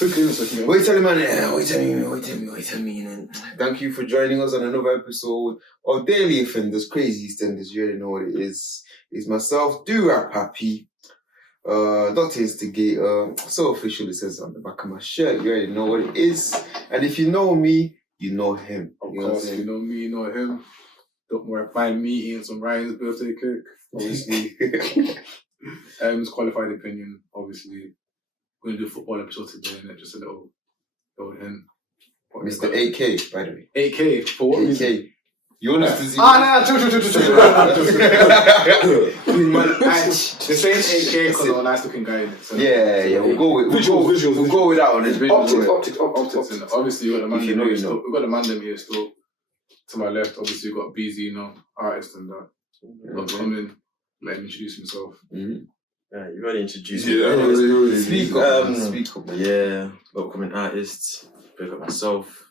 What you telling man? What you telling me? And thank you for joining us on another episode of Daily Offenders, Crazy Extenders. You already know what it is. It's myself, Do-Rap Happy, Dr. Instigator. So official, it says on the back of my shirt. You already know what it is. And if you know me, you know him. Of course, you know me, you know him. Don't worry, find me eating some Ryan's birthday cake. Obviously, it's qualified opinion. Obviously, we're gonna do a football episode today, and just a little hint. Mr. 8K, by the way. 8K for what 8K. reason? You want us to see? This ain't 8K because I'm a nice looking guy in it. So Yeah, we'll go with that on this. Optics. Obviously, we got the man them here still. We got the man them here still. To my left, obviously, we got BZ, artist and that. But come in, let him introduce himself. Yeah, you already introduced me. Speak up. Yeah, upcoming artists. Pick up myself.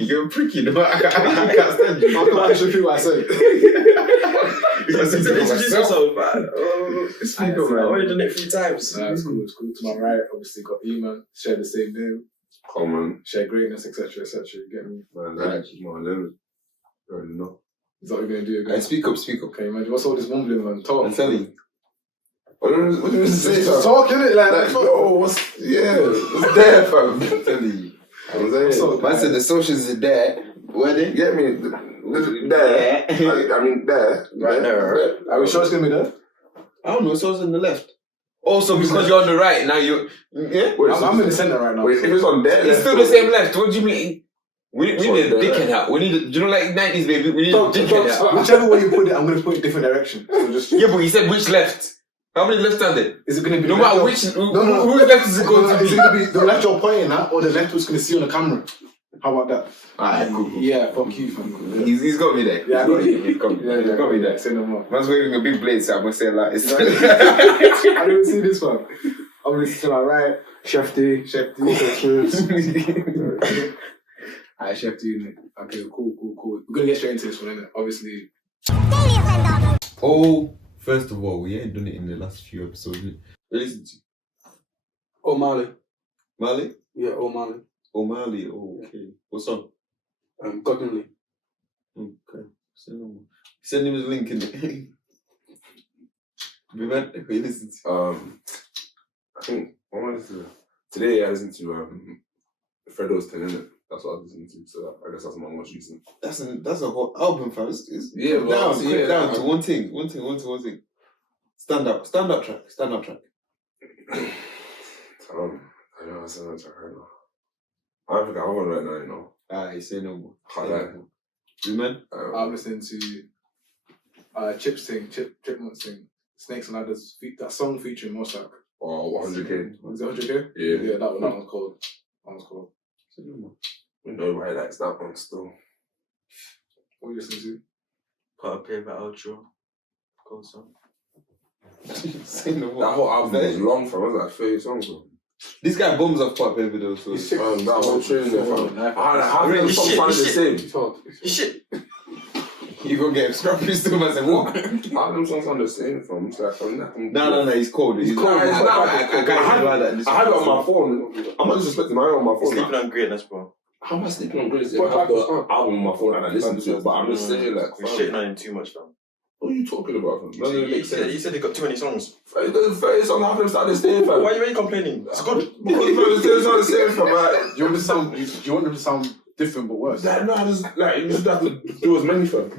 You're a prick, you know. I can't stand you. I can't actually feel what I said. Introduce yourself, man. Speak up, I've man. already done it a few times. It's cool. To my right, obviously, got E-Man, share the same name, Common. share greatness, etc. You get me? Man, that's my limit. No. Is that what you're gonna do again? Speak up. Okay, man. What's all this mumbling, man? Talk. I'm telling you. What do you say? Talk, innit? Like, What's there, fam? I'm telling you. I'm saying. Man said the socials are there. Where they? You get me? There. I mean, there. Right there. Are we sure it's gonna be there? I don't know. Socials on the left. Also, because you're on the right now, you're. Yeah. I'm in the center right now. Wait, if it's on there, It's still the same left. What do you mean? We need a dickhead hat. We need. Do you know like 90s baby? We need a dickhead hat. Whichever way you put it, I'm gonna put it different direction. So just Yeah, but he said which left? How many left are there? is it gonna be No the matter left which. No. Whose left is it going to Is be? it gonna be the left you're pointing at, or the left who's gonna see on the camera? How about that? Alright, cool. Yeah, fuck you, fam. He's got me there. Yeah, I got you. He's got me. Yeah, He's got me there. Say no more. Man's waving a big blade, so I'm gonna say it like it's. I didn't see this one. I'm gonna to my right, Chef D. Alright, Chef D. Okay, cool. We're gonna get straight into this one, innit? Obviously. Oh, first of all, we ain't done it in the last few episodes. Listen to O'Malley. Mali? Yeah, O'Malley. O'Malley, okay. What song? Godwinly. Okay. Send him his link in the. We listen to. I think today I listened to Fredo's 10, innit? That's what I was listening to, so I guess that's my most recent. That's a whole album, fam. Yeah, well, down to one thing. Stand up track. I know, I said that right now. I don't think I have one right now, you know. Alright, say no more. Highlight. You man? I'm listening to Chipmunk sing, Snakes and Ladders, that song featuring Mossack. Oh, 100k. Was it 100k? Yeah. That one's cold. Say no more. We know highlights that one still. What are you listening to? Part of paper outro. Cold song. Say no more. That whole album was long, fam. It was like 30 songs, bro. This guy bums off part paper though, so. That whole tune there, fam. How Really many songs shit, sound the shit. same? Shit. You gonna get him scrappy still, man. Say what? How them songs sound the same, fam? It's like, fam, No, he's cold. He's cold. I had it on my phone. phone. I'm not disrespecting my own on my phone. Sleeping on greatness, bro. How am I sleeping on Grace? I have the album on my phone and I listen to it, but I'm just saying, like, We're fam, shitting on him too much, fam. what are you talking about, fam? Doesn't even make sense. You said he got too many songs. The 30 songs, half of them start the same, fam. Why are you really complaining? It's good. Because the 30 songs the same, fam. Like, You want them to sound different but worse? you just have to do as many, fam.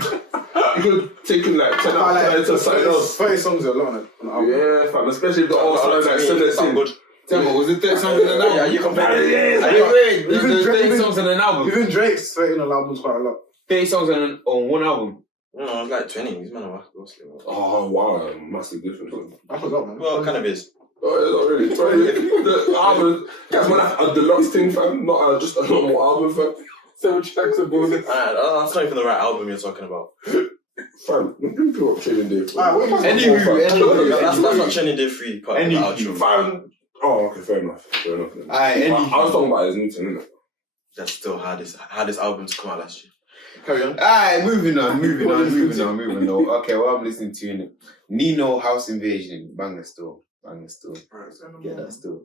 You could have taken like 10 out of 10 to something else. 30 songs are a lot on an album. Yeah, fam, especially if the old songs like similar sound thing. good. Tell me, was it 30 songs in an album? Yeah, you complaining? Wait, Even there's Drake- 30 songs in an album. Even Drake's 30 on an album is quite a lot. 30 songs on one album. No, it's like 20. These men are mostly. Oh, wow, massive difference. I forgot, man. Well, kind of is. Oh, it's not really. Sorry, the album, guys, man, a deluxe thing, fam, not just a normal album, fam. 7 tracks of bonus. That's not even the right album you're talking about. Fam, you do up Training Day. Anywho. That's not Training Day 3 part of the outro. Fam. Oh, okay, fair enough. Alright, I was talking about his new thing, innit? That's still hardest album to come out last year. Carry on. Alright, moving on. Okay, what I'm listening to, innit? Nino House Invasion. Banger still. Get that still.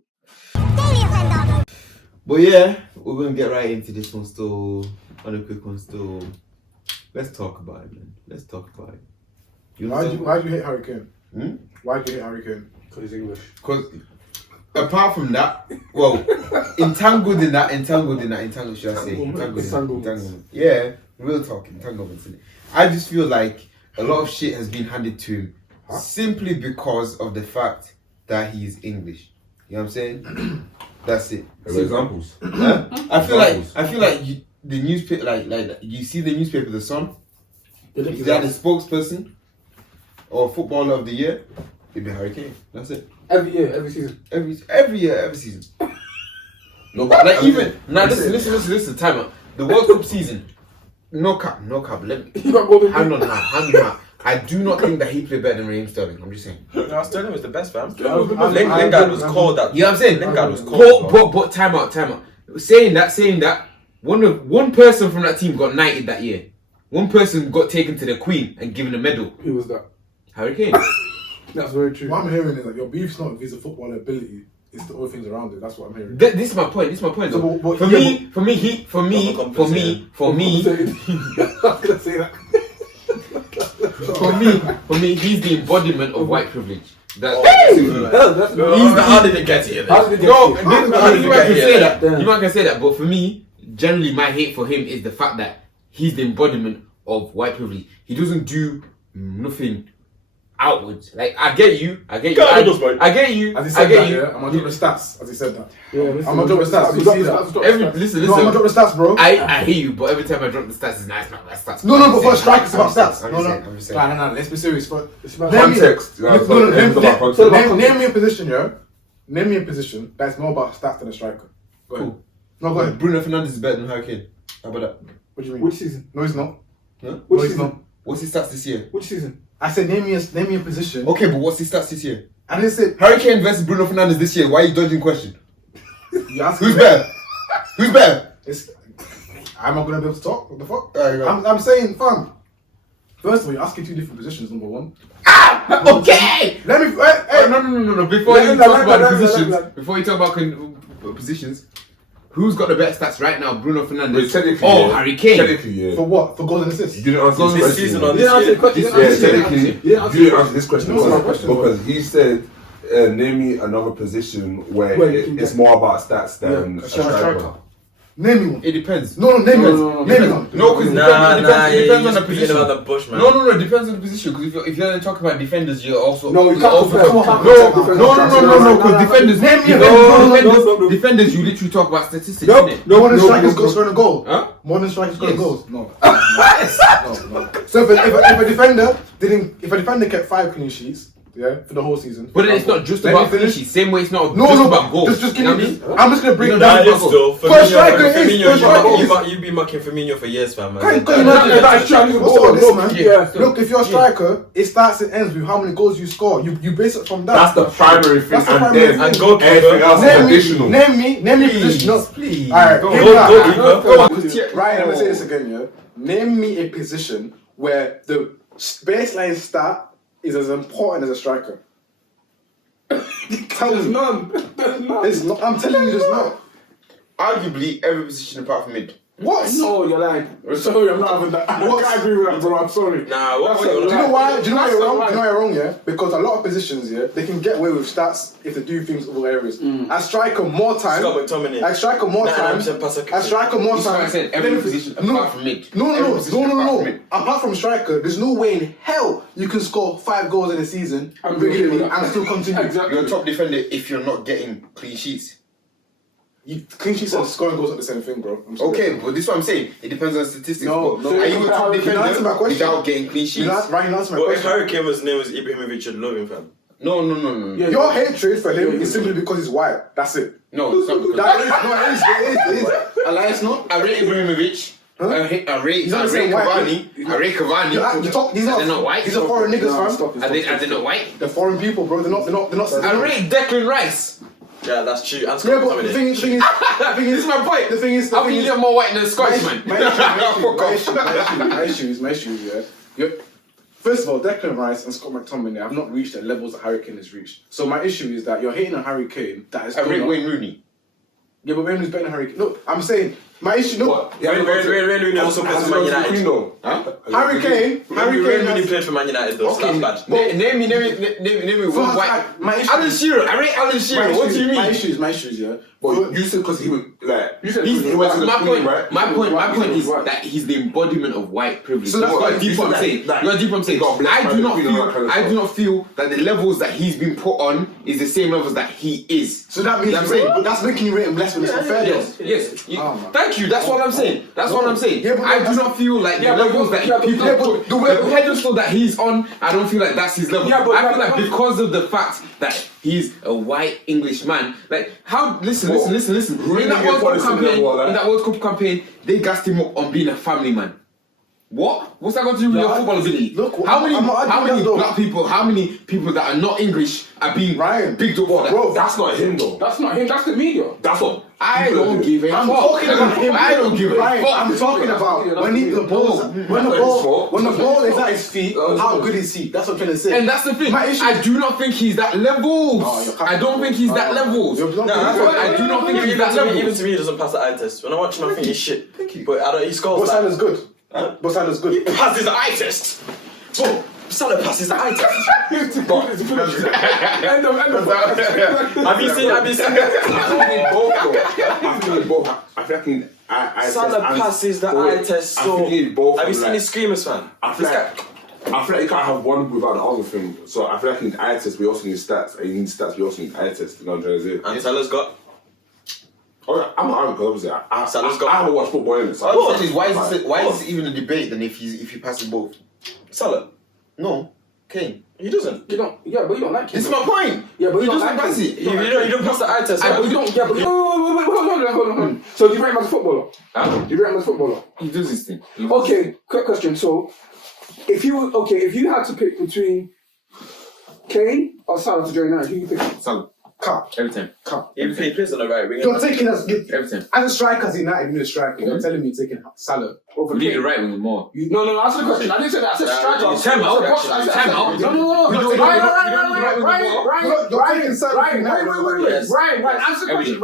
But yeah, we're gonna get right into this one still. On a quick one still. Let's talk about it, man. Let's talk about it. Why do you hate Harry Kane? Hmm? Why do you hate Harry Kane? Because he's English. Because apart from that, well, entangled should I say? Entanglement. Yeah, real talk, entanglements in it. I just feel like a lot of shit has been handed to him simply because of the fact that he's English. You know what I'm saying? That's it. Examples. Huh? I feel like the newspaper, like you see the newspaper, The Sun. If they had a spokesperson or footballer of the year, it'd be Harry Kane. That's it. Every year, every season. Every year, every season. No, but Like even now, listen. Time out. The World Cup season. No cap. Let me You got golden hand on hand. I do not think that he played better than Raheem Sterling. I'm just saying. No, Sterling was the best, fam. I'm- Lingard was cold. That You know what I'm saying? Lingard was cold. But time out. Saying that one person from that team got knighted that year. One person got taken to the Queen and given a medal. Who was that? Harry Kane. That's very true. What I'm hearing is that your beef's not with his football ability, it's the other things around it. That's what I'm hearing. This is my point. So, though. but- For me, I'm gonna say that. for me, he's the embodiment of white privilege. That's How did it get here? How did it get no, here? you might can say that. Yeah. You might can say that, but for me, generally, my hate for him is the fact that he's the embodiment of white privilege. He doesn't do nothing outwards. Like I get you. I get you. As he said that, yeah, I'm gonna drop the stats. As he said that. I'm gonna drop the stats. You see that? Listen. No, I'm gonna drop the stats, bro. I hear you, but every time I drop the stats, it's nice. Not that stats. No, but for a striker, it's about stats. I'm just saying. No. Let's be serious. It's about context. Name me a position, yeah. Name me a position that's more about stats than a striker. Go ahead. Cool. No, go ahead. Bruno Fernandes is better than Harry Kane. How about that? What do you mean? Which season? No, he's not. Huh? Which No, he's season? not. What's his stats this year? Which season? I said name me a position. Okay, but what's his stats this year? I didn't say. Harry Kane versus Bruno Fernandes this year. Why are you dodging question? You asked Who's me. better? Who's better? I'm not gonna be able to talk. What the fuck? Alright, go. I'm saying, fam. First of all, you're asking two different positions. Number one. Okay. Let me. No. Before you talk about positions, before you talk about positions, who's got the better stats right now? Bruno Fernandes or Harry Kane? Technically, yeah. For what? For goals and assists. You didn't answer Goals this This question. season on You didn't answer the this question. year. You didn't answer the technically, question. You you didn't answer this question. No, my question because he said, name me another position where Where you can it's get- more about stats than Yeah, a a striker. Name me one. It depends. No, name me No, one. Name me one. No, because it depends on the position. About the bush, man. No, it depends on the position. Because if you're talking about defenders, you're also No, you you're can't also compare. Come on, No, because defenders. Name me No. Defenders, you literally talk about statistics, No. innit? No one in strikers got scoring a goal. Huh? More than strikers scoring Yes. goals. No. No. So if a defender kept 5 clean sheets, yeah, for the whole season. But then it's not just Let about me finish. finishes. Same way it's not No, just no, about goals. Just You give know me. what I mean? I'm just gonna break it Nah, down. it is still. For a striker, it is. For a striker, You've been mucking Firmino for years, fam. Can you No, imagine that is true. What's all this, man? Yeah. Look, if you're a striker, it starts and ends with how many goals you score. You base it from that. That's the primary thing, That's the and primary then thing. And goalkeeper. everything else is additional. Name me position. No. Please. Alright, Go hear on, me go out. on. Right, I'm gonna say this again, yeah. Name me a position where the baseline stat is as important as a striker. Tell There's me. none. There's none. It's not. I'm telling you, there's not. Arguably, every position apart from mid. What? No, you're lying. Sorry, I'm not having that. I can't agree with that, bro. I'm sorry. Nah, what That's you Do you know why? Do you know why That's you're wrong? not Do you know why you're wrong? Yeah, because a lot of positions, yeah, they can get away with stats if they do things in other areas. I striker more time. Scott McTominay. I striker more time. 99% pass accuracy. I striker more That's why time. I said every position apart from mid. No. Every position apart from mid. Apart from striker, there's no way in hell you can score 5 goals in a season I'm regularly agreeing with that. and still continue. Exactly. You're a top defender if you're not getting clean sheets. Clean sheets and scoring goals are the same thing, bro. I'm sorry. Okay, but this is what I'm saying. It depends on statistics. No, but no. are you a top Can you answer my defender question? without getting clean sheets? You answer my But if question. Harry Kane's name was Ibrahimovic, you'd love him, fam. No. Yeah, Your hatred for him is simply because he's white. That's it. No, it's not because It is. Elias, no. I rate Ibrahimovic. I rate He's not the same white. Cavani. I rate Cavani. He's Are they not white? He's a foreign niggas, Nah, fam. stop. Are they not white? They're foreign people, bro. They're not. I rate Declan Rice. Yeah, that's true. And Yeah, Scott but the McTominay. thing is, This is my point. the thing is, How can you get more white than a Scottish man? my issue, yeah. First of all, Declan Rice and Scott McTominay have not reached the levels that Harry Kane has reached. So my issue is that you're hating on Harry Kane. That is Wayne Rooney. Yeah, but Wayne Rooney's better than Harry Kane. Look, I'm saying my issue. No, Wayne Rooney also plays for Man United. Harry Kane. Wayne Rooney played for Man United though, so that's bad. Name me one white. Alan Shearer. I rate Alan Shearer. What do you mean? My issues, yeah. But you said because he was like, you said He went to the my Queen, point. right? My point is Right. that he's the embodiment of white privilege. So that's what what deep I'm saying. You're deep I'm saying. I do not feel that the levels that he's been put on is the same levels that he is. So that means that's making you rate him less when it's not fair. Yes. Oh, Thank you. That's what I'm saying. That's what I'm saying. Yeah, but I do not feel like the levels that people put, the pedestal that he's on, I don't feel like that's his level. Yeah, but I feel like because of the fact that he's a white English man, like how listen. In that World Cup campaign, they gassed him up on being a family man. What? What's that got to do with your football ability? Look, how many black people, how many people that are not English are being bigged up for that? Bro, that's not him though. That's not him. That's the media. That's what I don't give a fuck. I'm talking about him. I don't give a fuck. I'm talking about when the ball is at his feet. How good is he? That's what I'm trying to say. And that's the thing. I do not think he's that level. I don't think he's that level. I do not think he's that level. Even to me, he doesn't pass the eye test. When I watch him, I think he's shit. Thank you. But I don't. He scores. But Salah's good. But Salah's good. He passes the eye test. Bro, Salah passes the eye test. End of. Have you seen? I feel like Salah passes the eye test. So have you seen his screamers, fan? I feel like you can't have one without the other thing. So I feel like in eye test we also need stats, and you need stats we also need eye test. You know what I'm trying to say? And Salah's got. Oh yeah, I'm because obviously I haven't watched football in this. Why is it even a debate then if you pass them both? Salah. No, Kane. He doesn't. You don't. Yeah, but you don't like him. This is my point. Yeah, but He you don't doesn't like pass him. it. You don't pass the eye test. But you don't. Yeah, but wait, hold on. So do you rate him as a footballer? Do you rate him as a footballer? He does this thing. Okay, quick question. So, if you had to pick between Kane or Salah to join United, who you pick? Salah. Cut. Every time. He plays on the right wing. You're taking us Every time. as a striker, as United, you need a striker. You're telling me you're taking Salah over We need Kane. the right wing more. No, answer the question. I didn't say that. I said striker. Time out. No. Ryan, answer the question.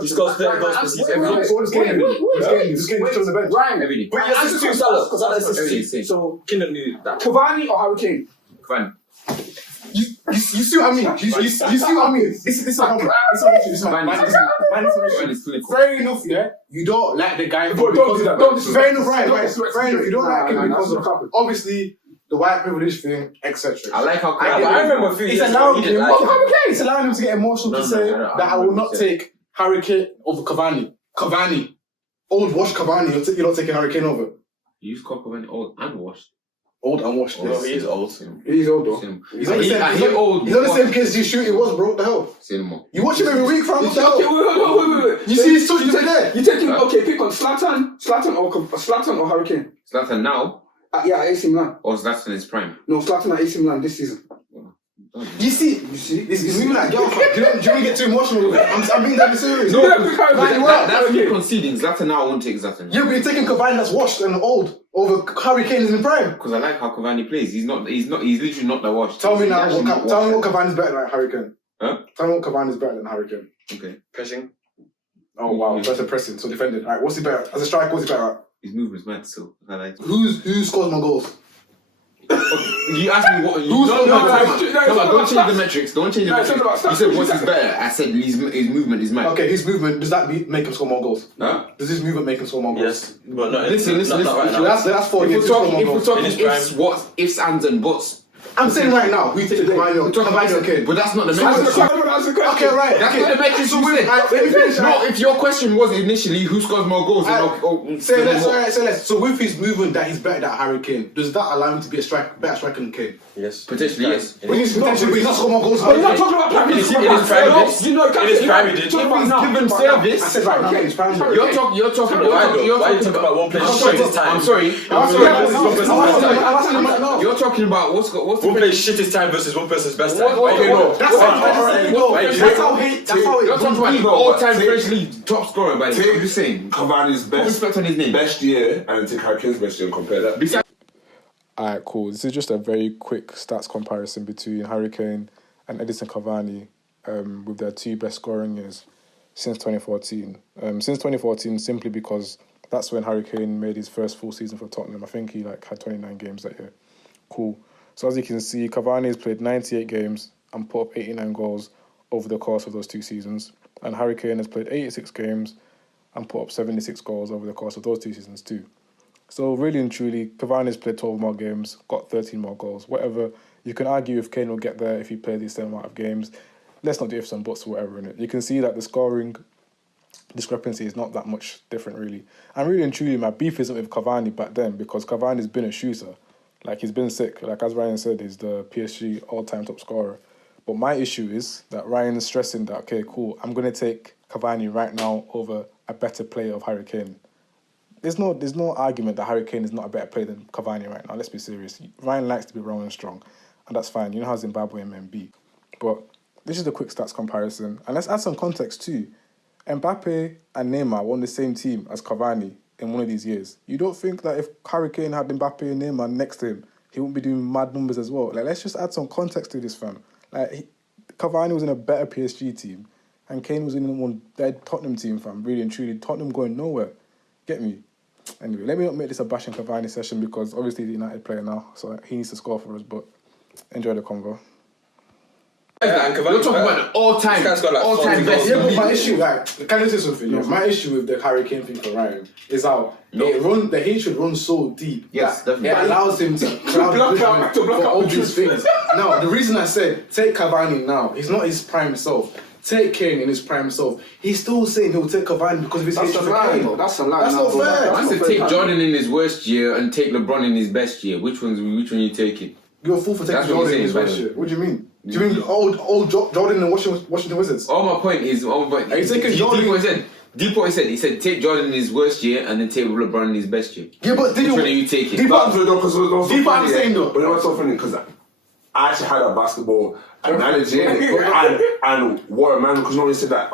He scores 30 goals this season. What is Kane on the bench? Ryan, Every day. But he assists two Salah because Salah assists Every two. day. so Keenan knew that. Cavani or Harry Kane? Fine. You see what I mean? You see what I mean? This is what I mean. Fair enough, yeah. You don't like the guy. Don't do that. Fair enough, right? Fair enough. You don't like him because of obviously the white privilege thing, etc. I like how I remember a few It's years allowing ago. him. It's allowing him to get emotional to say no, that I will not take Harry Kane over Cavani. Cavani, old washed Cavani. You're not taking Harry Kane over. You use Copperman old and washed. Old and washed. Oh, he is old. He's old though. He's on the same case you shoot. It was bro. What the hell? Say no more. You watch him every week, fam. What the hell? Wait. You see his touch there. You take him. Okay, pick on Zlatan or Harry Kane. Zlatan now Yeah, AC Milan. or Zlatan in his prime? No, Zlatan at AC Milan this season. You see, this is moving like girl. Do you want to get too emotional with it? I'm being that serious. No, Yeah, that's me conceding. Zlatan now I won't take Zlatan. Yeah, but you're taking Cavani that's washed and old over Harry Kane is in prime. Because I like how Cavani plays. He's literally not that washed. Tell me now, He's actually not tell me washed. what Cavani's better than Harry Kane. Huh? Tell me what Cavani's better than Harry Kane. Okay. Pressing. Oh wow, that's pressing. So defending. Alright, what's he better as a striker? What's he better at? His movement's mad still. I like it. Who scores more goals? You asked me what. Don't change the metrics. Don't change the metrics. You said what's his better. I said his movement is mad. Okay, his movement does that make him score more goals? Huh? Does his movement make him score more goals? Yes, but no. Listen. Not right now. That's 4 If games. we're talking In his prime. ifs, what, ifs, ands, and buts. I'm saying right now, who takes Cavani or Kane? But that's not the metrics. Okay, right. That's not the metrics you said. Let me finish. No, if your question was initially who scores more goals, Say less. So with his movement that he's better than Harry Kane, does that allow him to be a better striker than Kane? Yes. Potentially, yes. But he's potentially not score more goals. But you're not talking about In his prime, You know, in his prime, he did. If he's given service, I said right now, he's prime. you're talking Why are you talking about one player shit his time? I'm sorry. You're talking about what's One player shit his time versus one person's best time. That's how You're talking about all-time French League top scorer, by the way. You're saying Cavani's respect on his name. best year and then take Harry Kane's best year and compare that. Alright, cool. This is just a very quick stats comparison between Harry Kane and Edison Cavani with their 2 best scoring years since 2014. Since 2014, simply because that's when Harry Kane made his first full season for Tottenham. I think he had 29 games that year. Cool. So as you can see, Cavani has played 98 games and put up 89 goals over the course of those 2 seasons. And Harry Kane has played 86 games and put up 76 goals over the course of those 2 seasons too. So really and truly, Cavani's played 12 more games, got 13 more goals. Whatever, you can argue if Kane will get there if he played the same amount of games. Let's not do ifs and buts or whatever in it. You can see that the scoring discrepancy is not that much different really. And really and truly, my beef isn't with Cavani back then because Cavani's been a shooter. Like, he's been sick. Like, as Ryan said, he's the PSG all-time top scorer. But my issue is that Ryan is stressing that, okay, cool, I'm going to take Cavani right now over a better player of Harry Kane. There's no argument that Harry Kane is not a better player than Cavani right now. Let's be serious. Ryan likes to be wrong and strong, and that's fine. You know how Zimbabwean men be. But this is a quick stats comparison. And let's add some context too. Mbappe and Neymar were on the same team as Cavani in one of these years. You don't think that if Harry Kane had Mbappe and Neymar next to him, he wouldn't be doing mad numbers as well? Like, let's just add some context to this, fam. Like, Cavani was in a better PSG team, and Kane was in one dead Tottenham team, fam. Really and truly, Tottenham going nowhere. Get me? Anyway, let me not make this a bashing Cavani session because obviously he's a United player now, so he needs to score for us, but enjoy the convo. And We're talking about the all-time best. Yeah, but my issue, like, can I say something? Yeah? My issue with the Harry Kane thing for Ryan is how the hatred runs so deep. Yes, that definitely. it allows him to block out all these things. Now, the reason I said take Cavani now, he's not his prime self. Take Kane in his prime self. He's still saying he'll take Cavani because of his hatred for Kane. That's a lie. That's not fair. I said take Jordan in his worst year and take LeBron in his best year. Which one you taking? You're a fool for taking That's what Jordan in you're his saying, best by the year. What do you mean? Do you mean old Jordan and Washington Wizards? All my point is, Are you taking Jordan? Deepo said, he said take Jordan in his worst year and then take LeBron in his best year. Yeah, but Which one are you taking? Deepo, I'm saying though. But it was so funny because I actually had a basketball analogy and what a man, because nobody said that,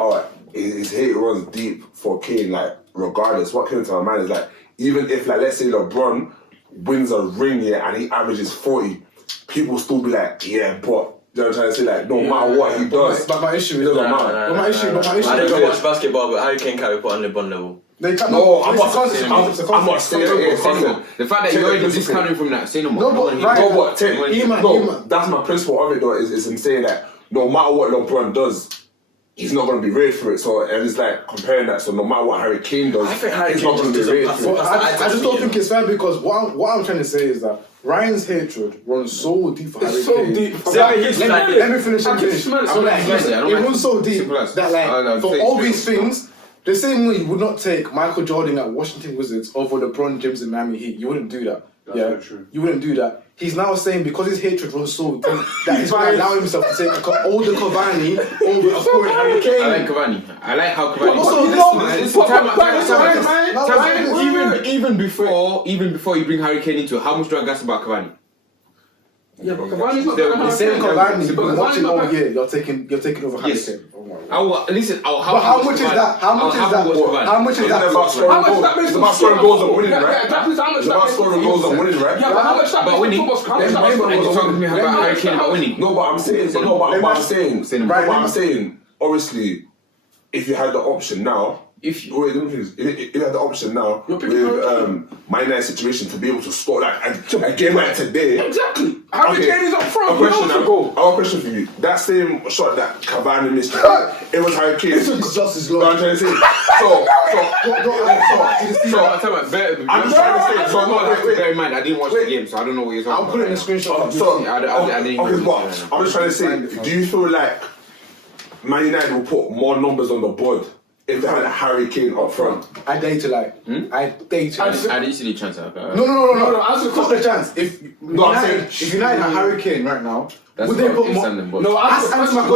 his hate runs deep for Kane, like, regardless. What came to my mind is, like, even if, like, let's say LeBron wins a ring here and he averages 40, people still be like, yeah, but, you know what I'm trying to say, like, no matter what he does. But my issue is, doesn't matter. my issue. I don't watch basketball, but Harry Kane can't be put on LeBron level. They can't. No, I'm it's not a saying concept. The fact that you're already discounting from that, say no more. No, but Ryan, that's my principle of it though, is him saying that no matter what LeBron does, he's not going to be rated for it. So, and it's like comparing that, so no matter what Harry Kane does, I think Harry he's Kane not going to just be rated doesn't for it. I just don't think it's fair because what I'm trying to say is that Ryan's hatred runs so deep for Harry It's so Kane. deep. Let me finish. smell it. It runs so deep that, like, for all these things, the same way you would not take Michael Jordan at Washington Wizards over LeBron James in Miami Heat. You wouldn't do that. That's very true. You wouldn't do that. He's now saying because his hatred runs so deep that he's going to allow himself to take older Cavani over a current Harry Kane. I like Cavani. I like how Cavani. Even before you bring Harry Kane into it, how much do I gas about Cavani? Yeah, but Cavani's not The same Cavani, But but watching Cavani's all not year, you're taking over Harry Yes. Kane. But How much is that? How much is that? How much that makes It's about scoring goals and winning, right? Exactly, how much It's that about makes scoring goals and winning, right? Yeah, but how much that About makes winning. football? How much that And makes you're talking to me about Harry Kane about winning. No, but I'm saying, obviously, if you had the option now, if you had the option now with my nice situation to be able to score like a game like today. Exactly. Harry Kane is up front. I have a question for you. That same shot that Cavani missed, it was Harry Kane. This is just as low. I'm trying to say. I'm trying to say. Bear in mind, I didn't watch the game, so I don't know what you're talking about. I'll put it in a screenshot. I didn't Okay, but I'm just trying to say, do you feel like Man United will put more numbers on the board if they had a Harry Kane up front? I dare to lie. I dare to lie. I didn't see the chance out. No. Answer the chance. If I'm United had Harry Kane right now, That's would they not put more? understanding, but- No, answer my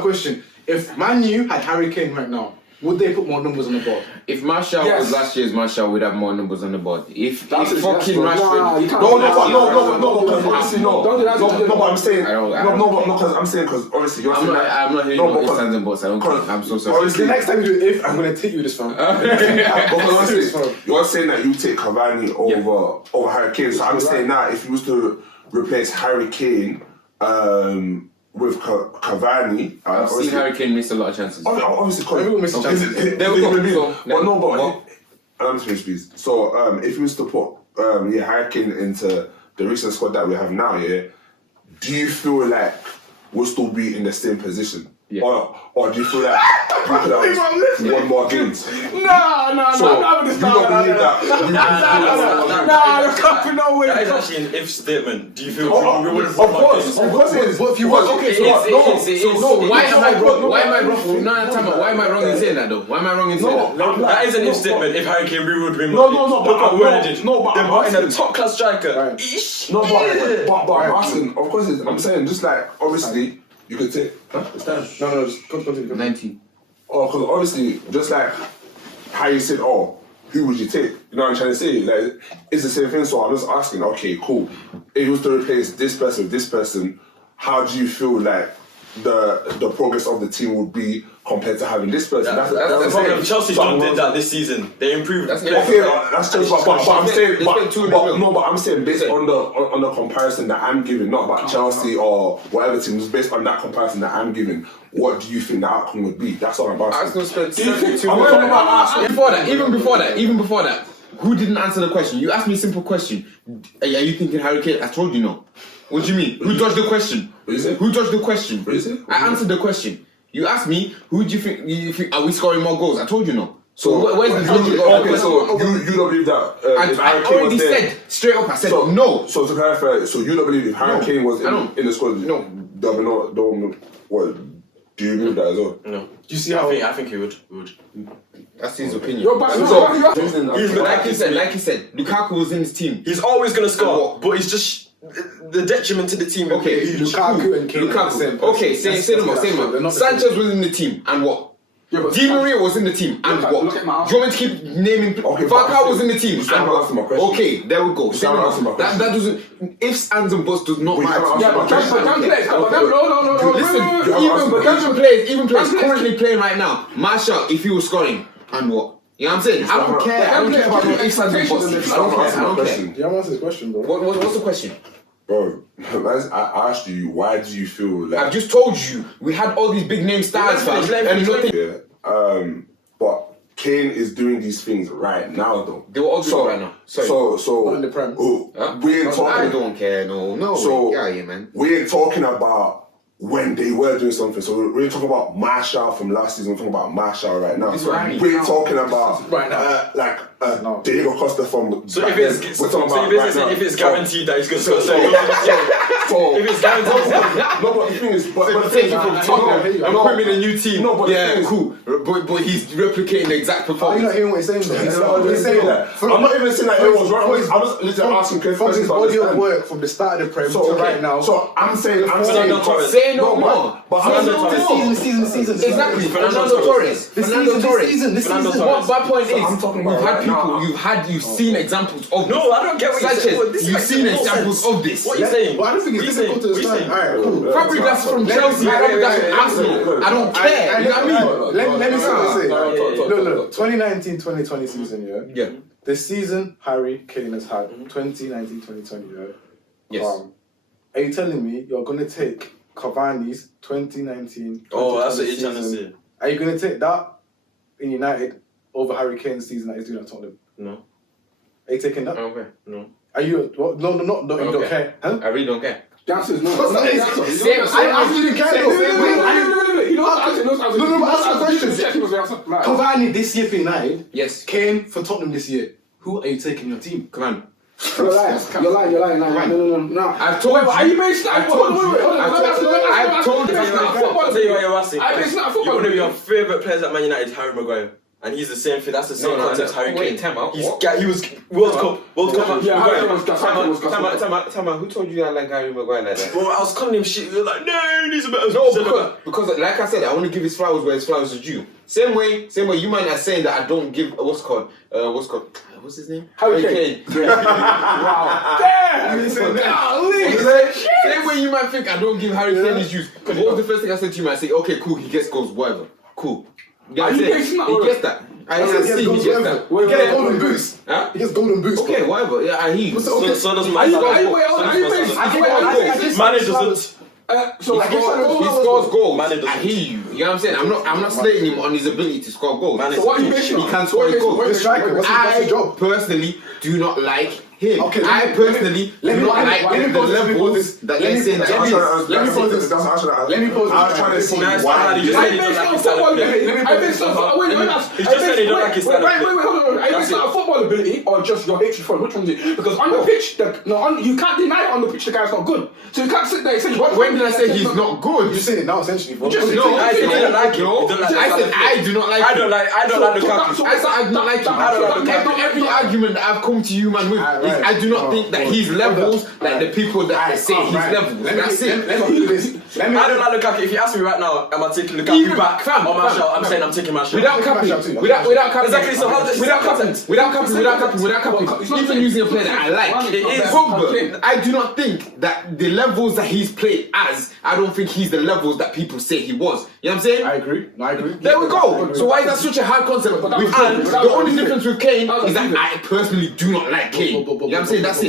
question. If Man U had Harry Kane right now, would they put more numbers on the board? If Martial was last year's Martial, we'd have more numbers on the board. If That's fucking Rashford. Rashford, Obviously no. But I'm saying because obviously you're saying that. I'm not hearing no stands and bots. I don't care. I'm so sorry. Obviously, The next time you do if, I'm gonna take you this far. You're saying that you take Cavani over Harry Kane. So I'm saying that if you was to replace Harry Kane with Cavani, I've seen Harry Kane miss a lot of chances. Obviously, everyone misses chances. Let me finish, please. So, if you was to put Harry Kane into the recent squad that we have now, do you feel like we'll still be in the same position? Yeah. Or do you feel like we could have won more games? No, So, you don't believe that? No way. That is actually an if statement. Do you feel we would have Of course it is. But if you want, Okay, why am I wrong? Why am I wrong? Why am I wrong in saying that though? Why am I wrong in saying that? That is an if statement. If Harry Kane would win, but they're putting a top class striker. but I'm asking. Of course, I'm saying just like obviously you could take. It's time. No, just continue. 19. Oh, because obviously, just like how you said, who would you take? You know what I'm trying to say? Like, it's the same thing. So I'm just asking, okay, cool. If you was to replace this person with this person, how do you feel like the progress of the team would be compared to having this person? That's the problem. Chelsea did that this season. They improved. That's just but I'm saying, I'm saying based on the comparison that I'm giving, not about Chelsea or whatever team, just based on that comparison that I'm giving. What do you think the outcome would be? That's all I'm asking. I was going to spend 72 I'm talking about Arsenal. Even before that, who didn't answer the question? You asked me a simple question. Are you thinking Harry Kane? I told you no. What do you mean? Who dodged the question? Who dodged the question? I answered the question. You asked me, who do you think are we scoring more goals? I told you no. So where's the logic? Okay, so you don't believe that? I already said straight up. I said no. So to clarify, so you don't believe if Harry Kane was in the squad? No. What? Do you agree with that as well? No. Do you see how? I think he would. That's his opinion. Like you said, Lukaku was in his team. He's always gonna score, but he's just the detriment to the team. Okay, Lukaku and Kane. Okay, say no more. Sanchez was in the team, and what? Yeah, but Di Maria was in the team, and what? look at my Do you want me to keep naming? Falcao was in the team, and what? Okay, there we go. Say no more. That doesn't. Ifs, ands, and buts does not matter. Yeah, but no. Listen, even players currently playing right now. Martial, if he was scoring, and what? You know what I'm saying? I don't care. I don't care about no ifs, ands, and buts. I don't care. You haven't answered this question, bro. What's the question? Bro, I asked you, why do you feel like... I've just told you, we had all these big name stars, fam, and nothing. Yeah, but Kane is doing these things right now, though. They were all doing it right now. Sorry. So Not in the Prem. we ain't I talking... don't care, no. So, yeah, man. we ain't talking about when they were doing something. So we ain't talking about Martial from last season, we're talking about Martial right now. We ain't talking about Right now. Diego Costa from... So if it's guaranteed that he's going to score, if it's guaranteed, No, but the thing is... But the thing is... I'm putting in a new team. No, but yeah, cool. But he's replicating the exact You're performance. not hearing what he's saying, though. He's saying that. I'm not even saying that everyone's wrong. I'm just literally asking From his body of questions. work from the start of the Prem to right now. So I'm saying... Say no more. But The season. Exactly. Fernando Torres. This season. What my point is, I'm talking about we've had right now. people, you've seen examples of this. No, I don't get what you're saying. Sanchez, you've seen examples of this. What are you saying? But I don't think it's difficult to understand. Alright, cool. Fabregas from Chelsea, Fabregas from Arsenal. I don't care. You know what I mean? Let me say what I say. Look, 2019-2020 season, Yeah. The season Harry Kane has had, 2019-2020, Yes. Are you telling me you're going to take Cavani's 2019? Oh, that's what you're trying to say. Are you going to take that in United over Harry Kane's season that he's doing at Tottenham? No. Are you taking that? Okay. No. Are you? Well, no, you don't care. Huh? I really don't care. The answer is no. I really care. Ask the question. Cavani this year for United. Yes. Kane for Tottenham this year. Who are you taking in your team? Come on. You're lying. No. I've told you. Are you based I've told you. Football, tell you what you're asking. It's not You're football. one of your favourite players at Man United, Harry Maguire. And he's the same thing. That's the same context. Harry Kane. Wait, time out. He was World Cup. Yeah, Harry Kane was Time out. Who told you I like Harry Maguire like that? Bro, I was calling him shit. You're like, no, he's a better. No, because like I said, I want to give his flowers where his flowers are due. Same way you might not saying that I don't give what's his name? Harry Kane. Wow. Damn! Same way you might think I don't give Harry Kane his juice. What was the first thing I said to you? I say, okay, cool, he gets goals, whatever. Cool. You know what I'm saying? He gets that. I said, he gets that. He gets golden boots. Huh? He gets golden boots. Okay, whatever. Yeah, I hear you. So does Mane. doesn't. So he scores goals. Mane doesn't. I hear you. You know what I'm saying? I'm not slating him on his ability to score goals. Mane So what are you doesn't. basing He can score goals. What's his job? Personally do not like him. Okay, I personally do not like the levels that they're saying that he is. Let me pose this. Let me pose this. I was trying to see why. He just said he don't like his style of play. He's just said he don't like his style of play. Wait, hold on. Are you based on football ability or just your hatred for him? Which one is it? Because on the pitch, you can't deny it on the pitch the guy's not good. So you can't sit there and say, When did I say he's not good? You're saying it now, essentially. Bro. I said he don't like him. I said I do not like him. I don't like Lukaku. I said I do not like him. I don't like Lukaku. Every argument that I've come to you, man, with is I do not think that he's levels like the people that say he's levels. That's it. Let's do this. I don't like Lukaku. If you ask me right now, am I taking Lukaku back on my shot? I'm saying I'm taking my shot. Without capping. Exactly. So how does Without capping. Even using a player that I like. It is. Pogba, I do not think that the levels that he's played as, I don't think he's the levels that people say he was. You know what I'm saying? I agree. There we go. So why is that such a hard concept? With Kane, the only difference with Kane is that I personally do not like Kane. You know what I'm saying? That's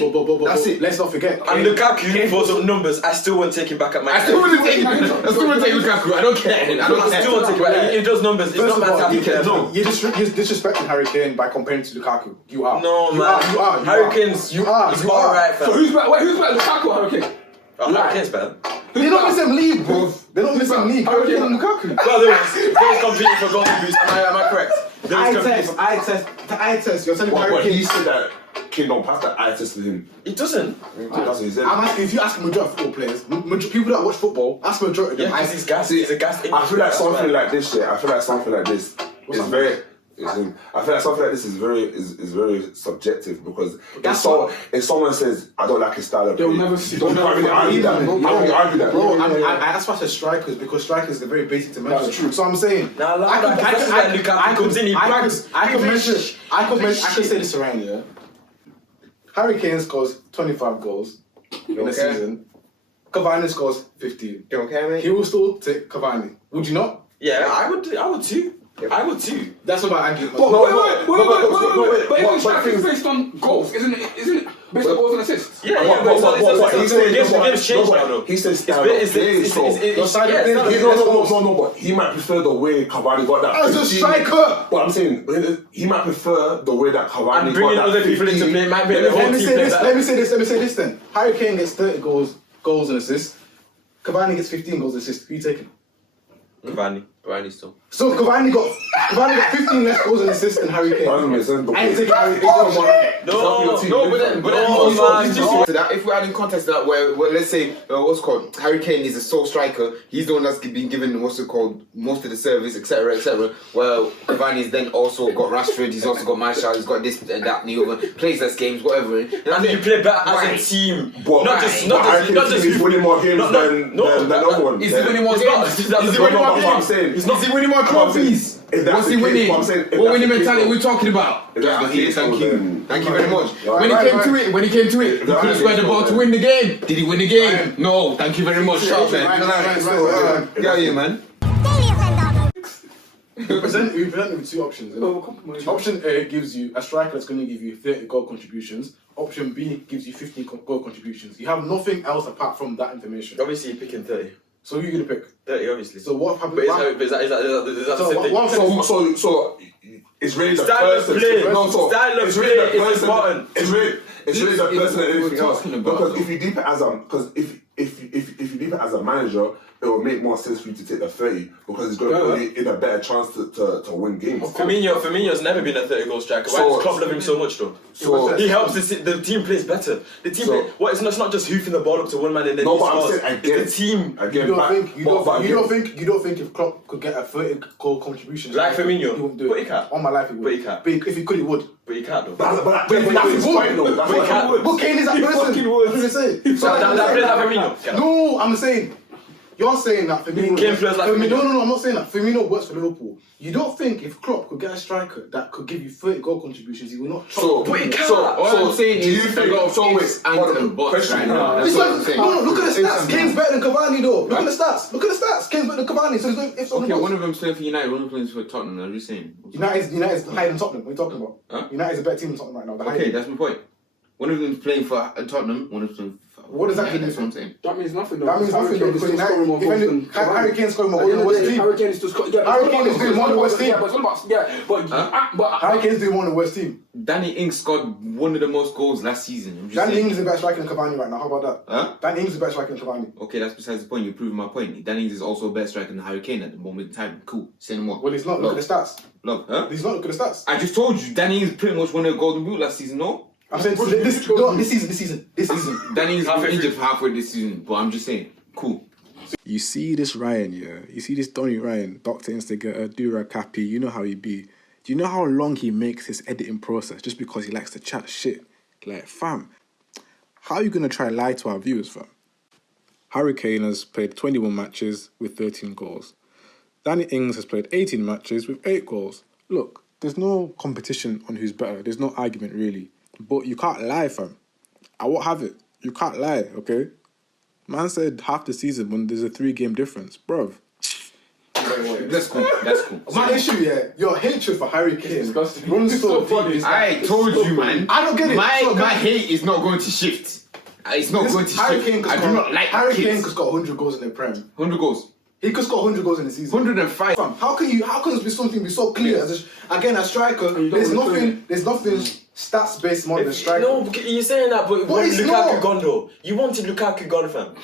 it. Let's not forget. And Lukaku, for some numbers, I still won't take him back at my. I still wouldn't take Lukaku. I don't care. I still won't take him back. It does numbers. It's not my type. No, you're disrespecting Harry Kane by comparing to Lukaku. You are. No, man. You are. Harry Kane's. You are. He's alright, fam. So who's better? Wait, who's better, Lukaku or Harry Kane? Harry Kane's better. They're not in the same league, bro. They're not in the same league. Harry Kane and Lukaku. Well, they was competing for golden boots. Am I correct? I test. You're telling me Harry But Kane. he said that Kane don't pass that eye test to him. He doesn't. That's what he said. I'm asking, if you ask a majority of football players, people that watch football, ask a majority of them. He's gas. He's a gas. I feel like something like this shit. I feel like something like this is very. I feel like something like this is very subjective because if someone says I don't like his style of play, They'll never see. don't really argue that. Argue that, Bro, that's why I said strikers, because strikers are very basic to mention. That's true. So I'm saying, I could say this around, yeah. Harry Kane scores 25 goals in a season. Cavani scores 15. Okay, mate. He will still take Cavani. Would you not? Yeah, I would too. I would too. That's what I argue. But even strikers is based on goals, isn't it? Based on goals and assists. Yeah, but the game's changed now, though. He says style of play. No, but he might prefer the way Cavani got that. As a striker! But I'm saying he might prefer the way that Cavani got that. And bringing other people into play might be a Let me say this then. Harry Kane gets 30 goals and assists. Cavani gets 15 goals and assists. Who you taking? Cavani. Still. So Cavani got 15 less goals and assists than Harry Kane. Doesn't make sense. I ain't taking Harry Kane. To that, if we're adding context to that, where let's say Harry Kane is a sole striker, he's the one that's been given most of the service, etc. Well, Cavani's then also got Rashford, he's also got Marshall, he's got this and that and the other, plays less games, whatever. And you play better as a team. Not just he's winning more games than the other one. Is he winning more games? Is he winning more games? Is he winning more trophies? What's he winning? What winning mentality are we talking about? Thank you very much. When he came to it, he could have squared the ball to win the game. Did he win the game? No, thank you very much. Yeah, man. We present with two options. Option A gives you a striker that's going to give you 30 goal contributions. Option B gives you 15 goal contributions. You have nothing else apart from that information. Obviously, you're picking 30. So who are you going to pick? 30, obviously. So what happens? But is that the same thing? So it's really the Style of person. play. No, so Style of it's really play the is person. important. It's really the person and anything else. talking about, Because if you deep it as a, because if you deep it as a manager, it will make more sense for you to take the 30 because it's going to put you in a better chance to win games. Firmino's never been a 30-goal striker. Why does Klopp love him so much though? So he helps the team plays better. The team it's not just hoofing the ball up to one man and then no, he but I'm scores. saying again, It's the team. Again, You don't think if Klopp could get a 30-goal contribution Like Firmino, he wouldn't do but it. he can't. On my life, he would. But he can't. But if he could, he would. But he can't though. But that's his point though. That's But he what can't. But Kane is that person. What did I say? That plays like Firmino. No, I'm saying. You're saying that Firmino. Kane plays like Firmino. No, I'm not saying that. Firmino works for Liverpool. You don't think if Klopp could get a striker that could give you 30 goal contributions, he will not. But he can't. All I'm saying do is you think ifs, ands and buts right now. That's what I'm saying. No, look at the stats. Kane's better than Cavani though. Look at the stats. Kane's better than Cavani. So there's no ifs on the Okay, buts. one of them's playing for United, one of them's playing for Tottenham. I'm just saying. United's higher than Tottenham. What are you talking about? Huh? United's a better team than Tottenham right now. Okay, that's my point. One of them's playing for Tottenham, one of them's for What does that mean? That's what I'm saying. That means nothing though. That means nothing though, because Harry Kane's scoring more Harry than West team. Kane is just Harry Kane is doing more than West team. Yeah, but it's all about but Harry Kane's doing more than West team. Danny Ings scored one of the most goals last season. I'm just Danny saying. Ings is a better striker than Cavani right now. How about that? Huh? Danny Ings is a better striker than Cavani. Okay, that's besides the point. You're proving my point. Danny Ings is also a better striker than Harry Kane at the moment in time. Cool. Say no more. Well, he's not. Look at the stats. Love, huh? He's not. Look at the stats. I just told you, Danny Ings pretty much won a golden boot last season, no? I'm saying this season. Danny Ings been injured for halfway this season, but I'm just saying, cool. You see this Ryan, yeah? You see this Donny Ryan, Dr. Instigator, Dura Cappy, you know how he be. Do you know how long he makes his editing process just because he likes to chat shit? Like, fam, how are you going to try lie to our viewers, fam? Harry Kane has played 21 matches with 13 goals. Danny Ings has played 18 matches with 8 goals. Look, there's no competition on who's better. There's no argument, really. But you can't lie, fam. I won't have it. You can't lie, okay? Man said half the season when there's a 3-game difference. Bruv. That's cool. That's cool. My issue, yeah, your hatred for Harry Kane runs so deep. I told you, man. I don't get it. My hate is not going to shift. It's not going to shift. I do not like Harry Kane kids. could score 100 goals in the Prem. 100 goals. He could score 100 goals in the season. 105. Fam, how can something be so clear as a striker? There's nothing stats based more than a striker. No, you're saying that, but when Lukaku gone though, you wanted Lukaku gone, fam.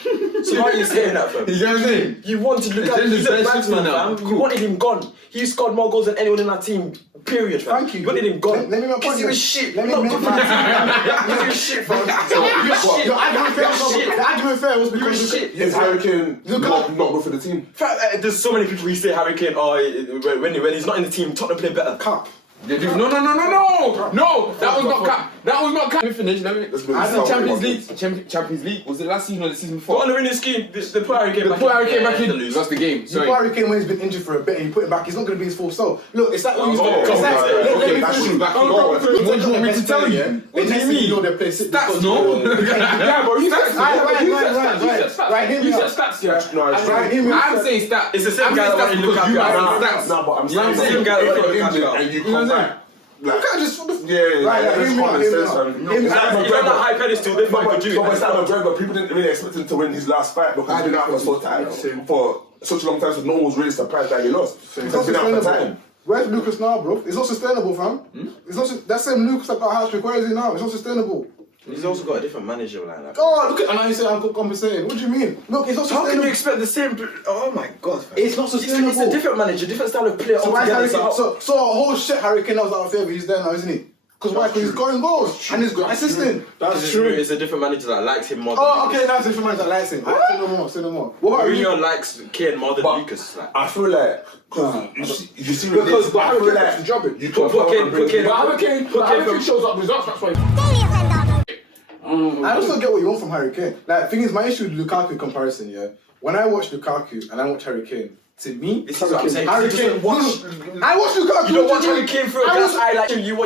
So why are you saying that, fam? You know what I'm saying? You wanted Lukaku. He's a batsman, fam. You wanted him gone. He scored more goals than anyone in that team. Period, fam. Thank you. You wanted him gone. Let me make my point. Because he was shit. Let me make my point. You was shit, fam. Your argument fair was because You shit. Is Harry Kane not good for the team? Fam, there's so many people who say Harry Kane, when he's not in the team, Tottenham play better. Cap. No, that was not cap. That was not cap. Let me finish. Champions League. Was it last season or the season before? But on the winning scheme, the poor Harry Kane back in. He lost the game. The poor Harry Kane when he's been injured for a bit and you put him back, he's not going to be his full self. Look, it's like when you What do you want me to tell you? What do you mean? You know they play Stats, no? Yeah, bro, you said Right, hear me You out. said stats, yeah. No, it's Right, hear me out. I'm saying stats. It's the same guy that wanted Lukaku out. Stats. No, but I'm Yeah, saying the same guy that if wanted you're Lukaku injured out. and you come back. Look at just Yeah, Right, that's hear me out, common hear me sense, out. man. Hear me It's out. like He's on that high pedestal, they thought he could do But it. it's like McGregor. People didn't really expect him to win his last fight because he's been out for such a long time, so no one was really surprised that he lost. It's He's not been out for sustainable. time. Where's Lucas now, bro? It's not sustainable, fam. It's not. That same Lucas that got a hat-trick. Where is he now? It's not sustainable. He's also got a different manager like that. Oh, look at. And I say I'm compensating. What do you mean? Look, it's not How can sustainable. you expect the same? Oh my god, fam. It's not sustainable. It's a different manager, different style of player So why is Harry altogether. Kane? So oh shit, Harry Kane was out of favour. He's there now, isn't he? Because why? Because he's scoring goals and he's assisting. That's true. It's a different manager that likes him more than Oh, Lucas. okay, that's a different man that likes him. Say no more. Say no more. What about Mourinho you? likes Kane more than Lucas. Like. I feel like you see Because with this, I Harry feel Kane like likes to job it. you Put Kane. But Harry Kane shows up results, that's why. I also get what you want from Harry Kane. Like, thing is, my issue with Lukaku comparison, yeah. When I watch Lukaku and I watch Harry Kane, to me, This is what I'm saying. Harry You Kane. just watch. I watch Lukaku. You don't watch what do Harry mean? Kane through a I glass watch- eye like him. You're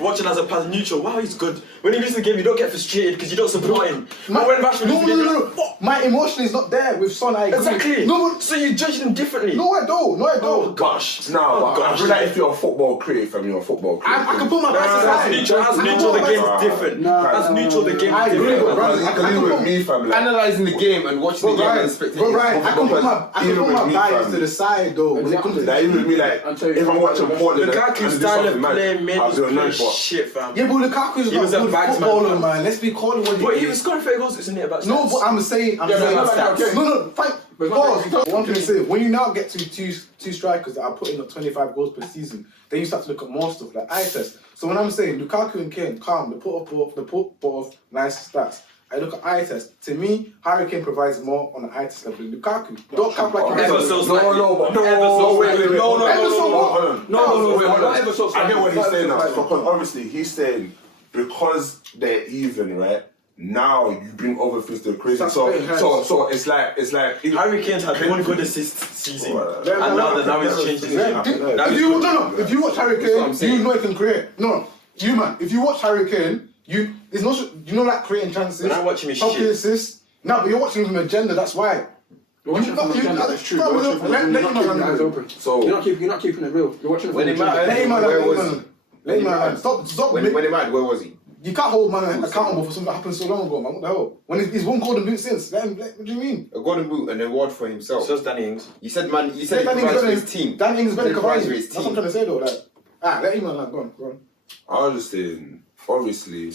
watching as a pass neutral. Wow, he's good. When he loses the game, you don't get frustrated because you don't support him. But when Rashford loses the game, you're like, no. My emotion is not there with Son. I agree. exactly. No, but, So you judge him differently. no, I don't. No, I Oh don't. gosh. No, but I gosh. feel like if you're a football critic, you're a football critic. I can put my bias As aside. neutral, the game's different. As neutral, the game I is agree, different. bro. You can live with me, fam. Like, Analysing the game and watching the game and spectating. But right, I can put my bias fam. to the side though. When it comes to Like, even with me, like, if I'm watching Portland, Lukaku's style of play made I'll me be play annoyed, but shit, fam. yeah, but Lukaku's He not was a a good bagsman, footballer, fam. man. Let's be calling what But he was scoring 30 goals, isn't it? About No, stats? but I'm saying, Yeah, no, no, stats. no, What I'm trying to say, when you now get to two strikers that are putting up 25 goals per season, then you start to look at more stuff like eye test. So when I'm saying Lukaku and Kane, calm, they put off nice stats. I look at eye test. To me, Harry Kane provides more on the eye test level than Lukaku. Don't cap like Ever so slightly. No, wait. I get what he's saying now. Because obviously he's saying because they're even, right? Now you bring other things to the equation. So it's like Harry Kane's had one good assist season, and now he's changed his game. If you watch Harry Kane, you know he can create. No, you man. If you watch Harry Kane, it's not like creating chances. When I watch him, he's helping shit. assists. No, but you're watching him from agenda. That's why. You're watching from the agenda. That's true. You're not keeping your eyes open. So you're not keeping it real. You're watching When it mattered, Let him man. Stop. when it mattered, where was he? You can't hold man accountable for something that happened so long ago, man. What the hell? When he's won golden boot since, what do you mean? A golden boot and an award for himself. So is Danny Ings. You said he provides Danny for his team. Danny Ings better He provides Cavani. for his That's what I'm team. trying to say though. Like, let him man. Go on. I was just saying, obviously,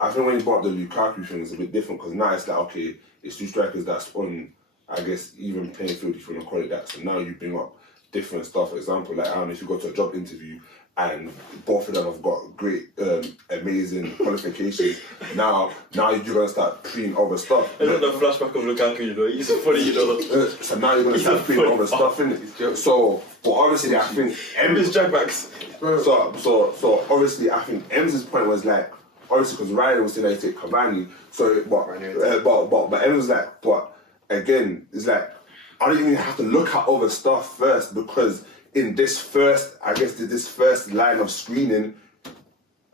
I think when you brought up the Lukaku thing, it's a bit different because now it's like, okay, it's two strikers that's on, I guess, even playing field, if you want to call it that. So now you bring up different stuff. For example, like, I don't know, if you go to a job interview and both of them have got great, amazing qualifications, now you're going to start treating other stuff. I don't know flashback of Lukaku, you know, he's funny, you know. So now you're going to start treating other stuff, innit? So, but obviously, I think His jackbacks. So obviously, I think Ems's point was like, obviously, because Ryan was saying that he take Cavani. So, but Ems was like, but again, it's like I don't even have to look at other stuff first because in this first line of screening,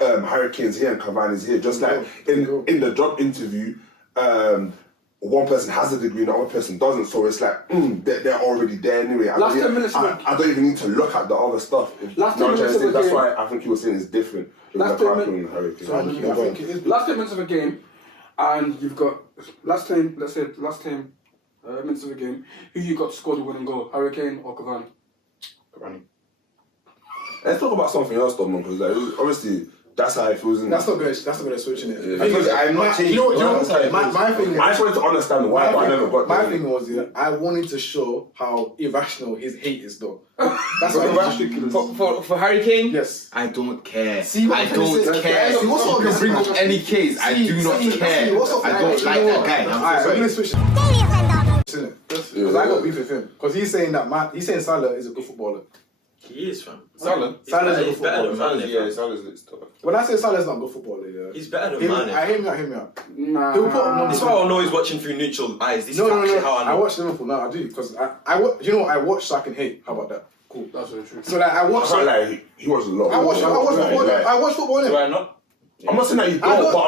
Harry Kane's here and Cavani's here. Just like in the job interview, one person has a degree and the other person doesn't. So it's like they're already there anyway. I don't even need to look at the other stuff. That's why I think he was saying it's different. Last 10 minutes of a game, and you've got last 10 minutes of a game. Who you got to score the winning goal? Harry Kane or Cavani? Cavani. Let's talk about something else, though, man. Because like, obviously that's how it feels. That's not good. That's not good at switching it. I'm not changing. My thing. I just wanted to understand why, but I never got my there. thing was, I wanted to show how irrational his hate is, though. That's For, what ridiculous. for Harry Kane, Yes. I don't care. See what I I'm trying to don't say? care. See, what's You up can with bring this, up man? any case. I do not care. What's up? I don't like that guy. Alright, I'm gonna switch it. Because I got beef with him. Because he's saying Salah is a good footballer. He is, fam. Salah's He's better than Mane. Salah's tough. When I say Salah's not a good footballer, yeah. He's better than Mane. Hear me out. Nah. He'll put up numbers. This is why I know he's watching through neutral eyes. This is No. actually how I I know. watch Liverpool now. I do because I watch so I can hate. How about that? Cool. That's very true. So like I watch. I can't lie, he watched a lot. I watch football. I watch football. Do I not? I'm not saying that you don't, but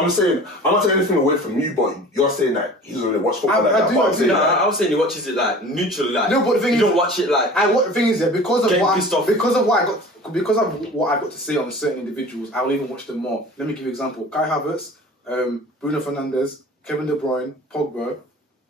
I'm not taking anything away from you, but you're saying that he doesn't really watch football like that. I But I'm do. saying No, that- I was saying he watches it like neutral, like. No, but the thing you is- don't watch it like. The thing is, because of Getting what pissed off. because of what I got to say on certain individuals, I will even watch them more. Let me give you an example: Kai Havertz, Bruno Fernandes, Kevin De Bruyne, Pogba,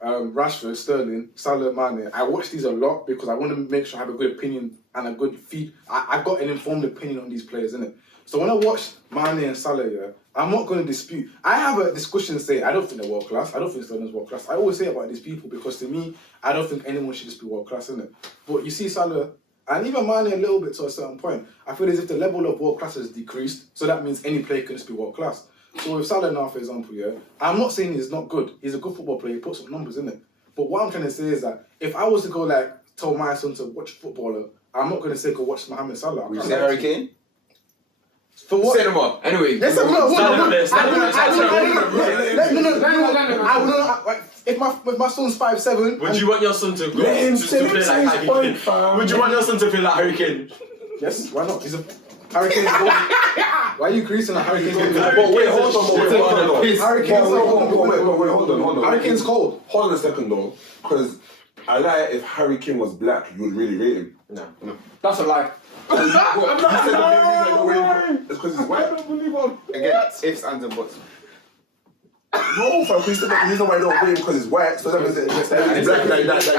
Rashford, Sterling, Salah, Mane. I watch these a lot because I want to make sure I have a good opinion and a good feed. I got an informed opinion on these players, innit? So when I watch Mane and Salah, yeah, I'm not going to dispute. I have a discussion saying I don't think they're world class. I don't think Sterling's world class. I always say about these people because to me, I don't think anyone should just be world class, innit? But you see Salah and even Mane a little bit to a certain point. I feel as if the level of world class has decreased. So that means any player can just be world class. So with Salah now, for example, yeah, I'm not saying he's not good. He's a good football player. He puts some numbers in it. But what I'm trying to say is that if I was to go like tell my son to watch a footballer, I'm not going to say go watch Mohamed Salah. Would you say Harry Kane? For what? Set him up. Anyway. Let's say if my son's 5'7", Would you want your son to go to play like Harry Kane? Would you want your son to play like Harry Kane? Yes, why not? He's a Hurricane. Why are you creasing a Hurricane? Wait, hold on. Hurricane's Hold on. Hurricane's cold. Hold on a second though, because I lie. If Harry Kane was black, you would really rate him. No. That's a lie. It's because he's white. I don't believe him. Again, ifs, ands, and buts. No, fam, he's the reason why I don't rate him because he's white. So that means he's black like that.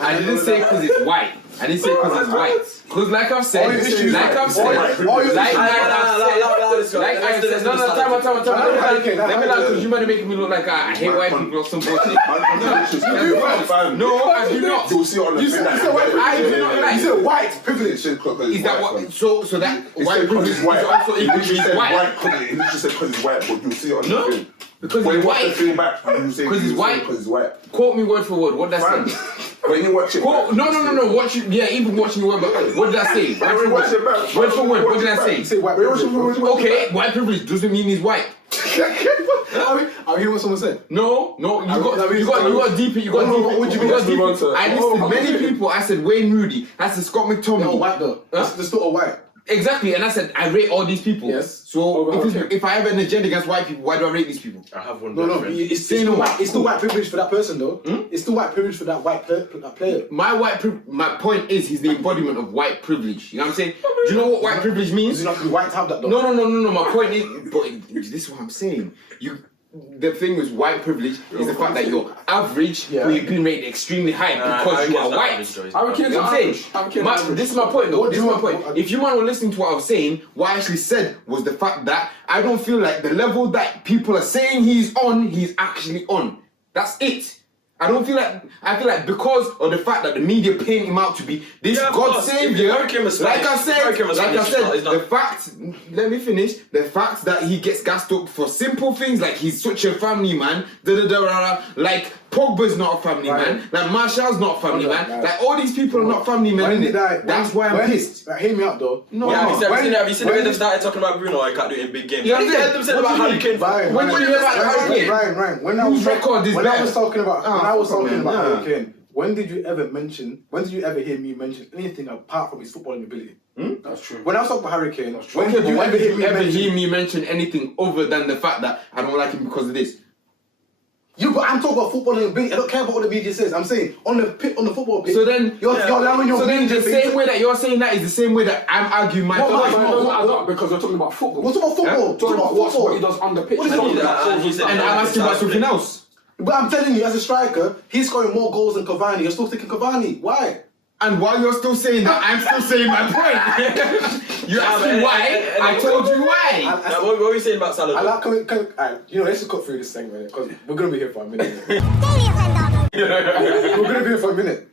I didn't say because it's white. I didn't say because he's white. Because like I've said, time out. Let me laugh because you might be making me look like I hate white people or some bullshit. No, I do not. You'll see it on the thing. I do not like. You said white privilege. Is that what? So that white privilege is white. also equal to white. He just said because he's white, but you'll see it on the thing. Because When he's you watch the white. thing back, you say Because he's white. Because he's white. Quote me word for word. What did I say? When you watch it back. No. Watch it. Yeah, even watching word. But what did I say? When you watch it back. Word for word. What did I say? Say white privilege. Okay, white privilege doesn't mean he's white. I hear what someone said. No, you got deeper. You got deeper. What do you mean? You got deeper. I listed many people. I said Wayne Rooney. I said Scott McTominay. They're all white though. They're still all white. Exactly, and I said I rate all these people. Yes. So if I have an agenda against white people, why do I rate these people? I have one. No. It's still white privilege for that person though. It's still white privilege for that white player. My point is he's the embodiment of white privilege. You know what I'm saying? Do you know what white privilege means? Is it not be white to have that though? No. My point is, but this is what I'm saying. The thing with white privilege is the fact that you're average, but you've been rated extremely high because you are white. This is my point though. This is my point. If you were listening to what I was saying, what I actually said was the fact that I don't feel like the level that people are saying he's actually on. That's it. I feel like because of the fact that the media paint him out to be this God savior, like I said, the fact, let me finish, the fact that he gets gassed up for simple things like he's such a family man, like Pogba's not a family man, like Martial's not a family man, like all these people are not family men, that's why I'm pissed. Like, hear me out though. No, have you seen the way they started talking about Bruno? I can't do it in big games. Yeah, Have you heard them say about Harry Kane? When did you hear about Harry Kane? Ryan, when I was talking about Harry Kane, when did you ever hear me mention anything apart from his footballing ability? That's true. When I was talking about Harry Kane, When did you ever hear me mention anything other than the fact that I don't like him because of this? I'm talking about footballing ability. I don't care about what the media says. I'm saying on the football pitch. So then, you're allowing your media the same way that you're saying that is the same way that I'm arguing my point. No, because we're talking about football. What's about football? Talking about what he does on the pitch. What is And I'm asking about something else. But I'm telling you, as a striker, he's scoring more goals than Cavani. You're still taking Cavani. Why? And while you're still saying that, I'm still saying my point. You asked me why, I told you why. What were we saying about Salah? I like let's just cut through this segment because we're gonna be here for a minute. We're gonna be here for a minute.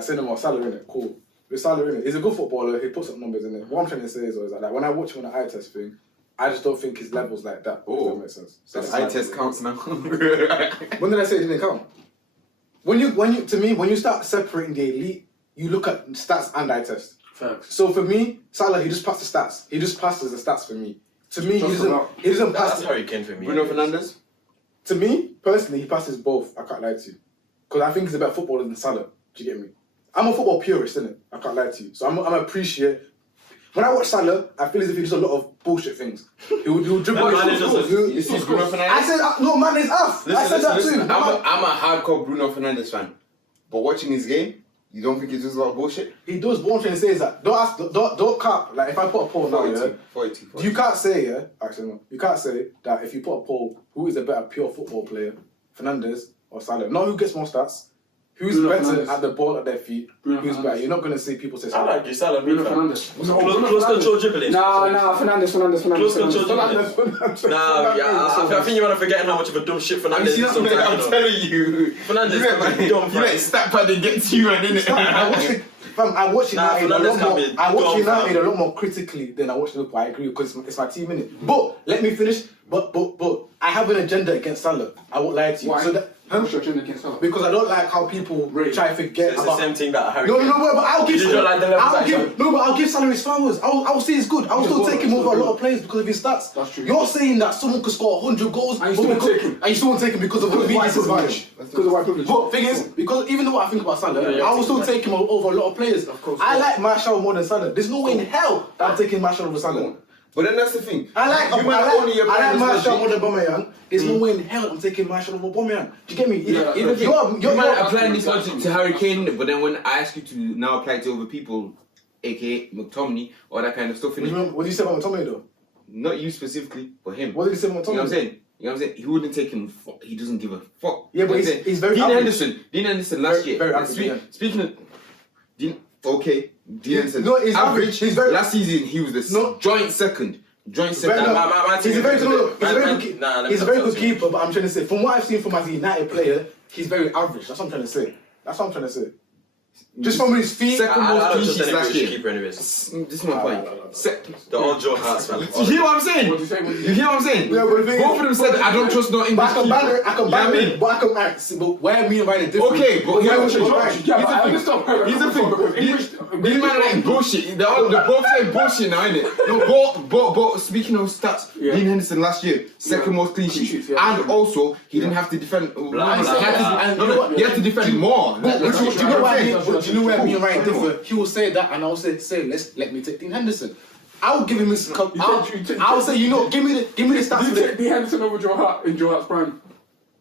Say no more. Salah in it, cool. With Salah in it, he's a good footballer. He puts up numbers in it. What I'm trying to say is always like when I watch him on the eye test thing, I just don't think his level's like that. If that makes sense. So the eye test counts now. When did I say it didn't count? When you start separating the elite, you look at stats and eye test. Facts. So for me, Salah, he just passed the stats. He just passes the stats for me. To me, he doesn't pass. That's Harry Kane for me. Bruno Fernandes? To me, personally, he passes both. I can't lie to you. Because I think he's a better footballer than Salah. Do you get me? I'm a football purist, innit? I can't lie to you. So I'm appreciate. When I watch Salah, I feel as if he does a lot of bullshit things. He'll dribble. Is he Bruno Fernandes? I said, no, man is off. I said that too. I'm a hardcore Bruno Fernandes fan. But watching his game, you don't think he does a lot of bullshit? He does, but what I'm trying to say is that don't cap. Like if I put a poll now, 40. You can't say actually no. You can't say that if you put a poll, who is a better pure football player, Fernandes or Salah? Not who gets more stats. Who's better at the ball at their feet? Who's better? You're not gonna see people say Salah. I like you, Salah. Bruno Fernandes. Close control dribbling. Nah, Fernandes. Close control dribbling. Nah, I think you want to forget how much of a dumb shit Fernandes is sometimes. I'm telling you. Fernandes is dumb. You let stat pad and get to you and innit? I watch United a lot more critically than I watch Liverpool. I agree because it's my team, innit? But let me finish. But I have an agenda against Salah. I won't lie to you. Why? So that, What's your agenda against Salah? because I don't like how people try to forget It's about. the same thing that Harry No, Kane. but I'll give. You don't like the level I'll give Salah his flowers. I'll say he's good. I'll still take him over a lot of players because of his stats. That's true. You're saying that someone could score 100 goals And you still won't take him. And you still won't take him because of White his privilege. Because of white privilege. But thing is, because even though I think about Salah, I will still take him over a lot of players. Of course. I like Martial more than Salah. There's no way in hell that I'm taking Martial over Salah. But then that's the thing. I like Martial Martial more than Aubameyang. There's no way in hell I'm taking Martial over Aubameyang. Do you get me? Yeah, You might apply this logic to Harry Kane, but then when I ask you to now apply it to other people, aka McTominay, all that kind of stuff in it. What did you say about McTominay though? Not you specifically, but him. What did you say about McTominay? You know what I'm saying? You know what I'm saying? He wouldn't take him. He doesn't give a fuck. Yeah, but You know what I'm saying? he's very Dean average. Henderson last year. Very average, yeah. Speaking of, Okay, Dean No, he's average. He's very. last season he was the joint second. He's a very good keeper, but I'm trying to say, from what I've seen from as a United player, he's very average. That's what I'm trying to say. Just from his feet. Second most clean just sheets last year. keeper anyways. This is my point. The old Joe Hart, man. You hear what I'm saying? You hear what I'm saying? Yeah, but the thing Both of them said I don't trust no English keeper. I can ban it, but I can act. But where me and Ryan are different. Okay, but here's Here's the thing. These man like bullshit. They're both saying bullshit now, innit? But speaking of stats, Dean Henderson last year, second most clean sheets, and also he didn't have to defend. He had to defend more. Do you know where me and Ryan differ? He will say that, and I'll say, let me take Dean Henderson. I'll give him his. I'll say, give me the stats. You take Dean Henderson over Joe Hart in Joe Hart's prime.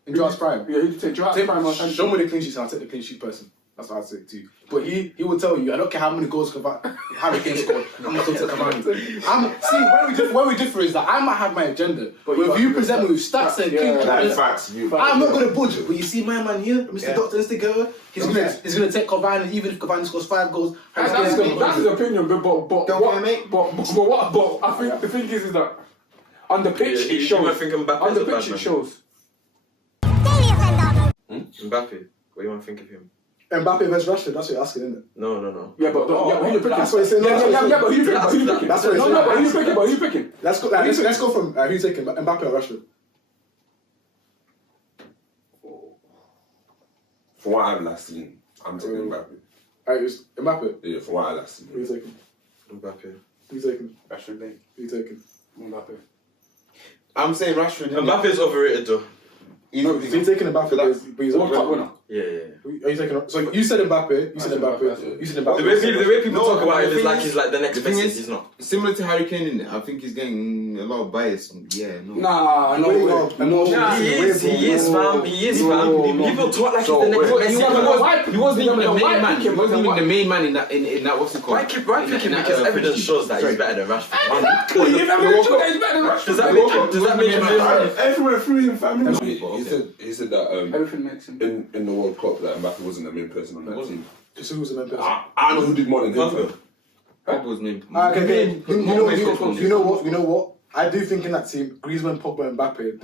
In Joe Hart's prime. Yeah, you take Joe Hart's prime. Show me the clean sheets, and I'll take the clean sheet person. That's what I'd say to you. But he will tell you, I don't care how many goals Harry Kane scored, I'm not going to take Cavani. Where we differ is that I might have my agenda, but if you present me with stats and facts, I'm not going to budge. But you see my man here, Mr. Doctor Instigator, he's going to take Cavani, even if Cavani scores 5 goals. That's his opinion, but I think the thing is that on the pitch it shows. On the pitch it shows. Mbappe, what do you want to think of him? Mbappe versus Rashford, that's what you're asking, isn't it? No. Yeah, but who you picking? That's what you're saying. Yeah, but who you picking? That's what you're saying. Who you picking? Let's go from who you taking, Mbappe or Rashford? From what I've last seen, I'm taking Mbappe. Alright, it's Mbappe. Yeah, from what I've last seen. Who you taking? Mbappe. Who you taking? Rashford Lane. Who you taking? Mbappe. I'm saying Rashford. Mbappe's overrated though. No, so you're taking Mbappe, but he's World Cup winner. Yeah. Are you taking? So you said Mbappe. You said Mbappe. You said Mbappe. The way people talk about him is like he's like the next best. He's not. Similar to Harry Kane, innit? I think he's getting a lot of bias. Yeah, no. Nah, He is, fam. People talk like he's the next best. He wasn't even the main man. He wasn't even the main man in that what's it called? Why pick him? Because evidence shows that he's better than Rashford. Does that make him? Everywhere through him, family. He said that everything makes him. in the World Cup that Mbappe wasn't the main person on that team. So who was the main person? I know who did more than him. Pogba was main. Okay. You know what? I do think in that team, Griezmann, Pogba, and Mbappe.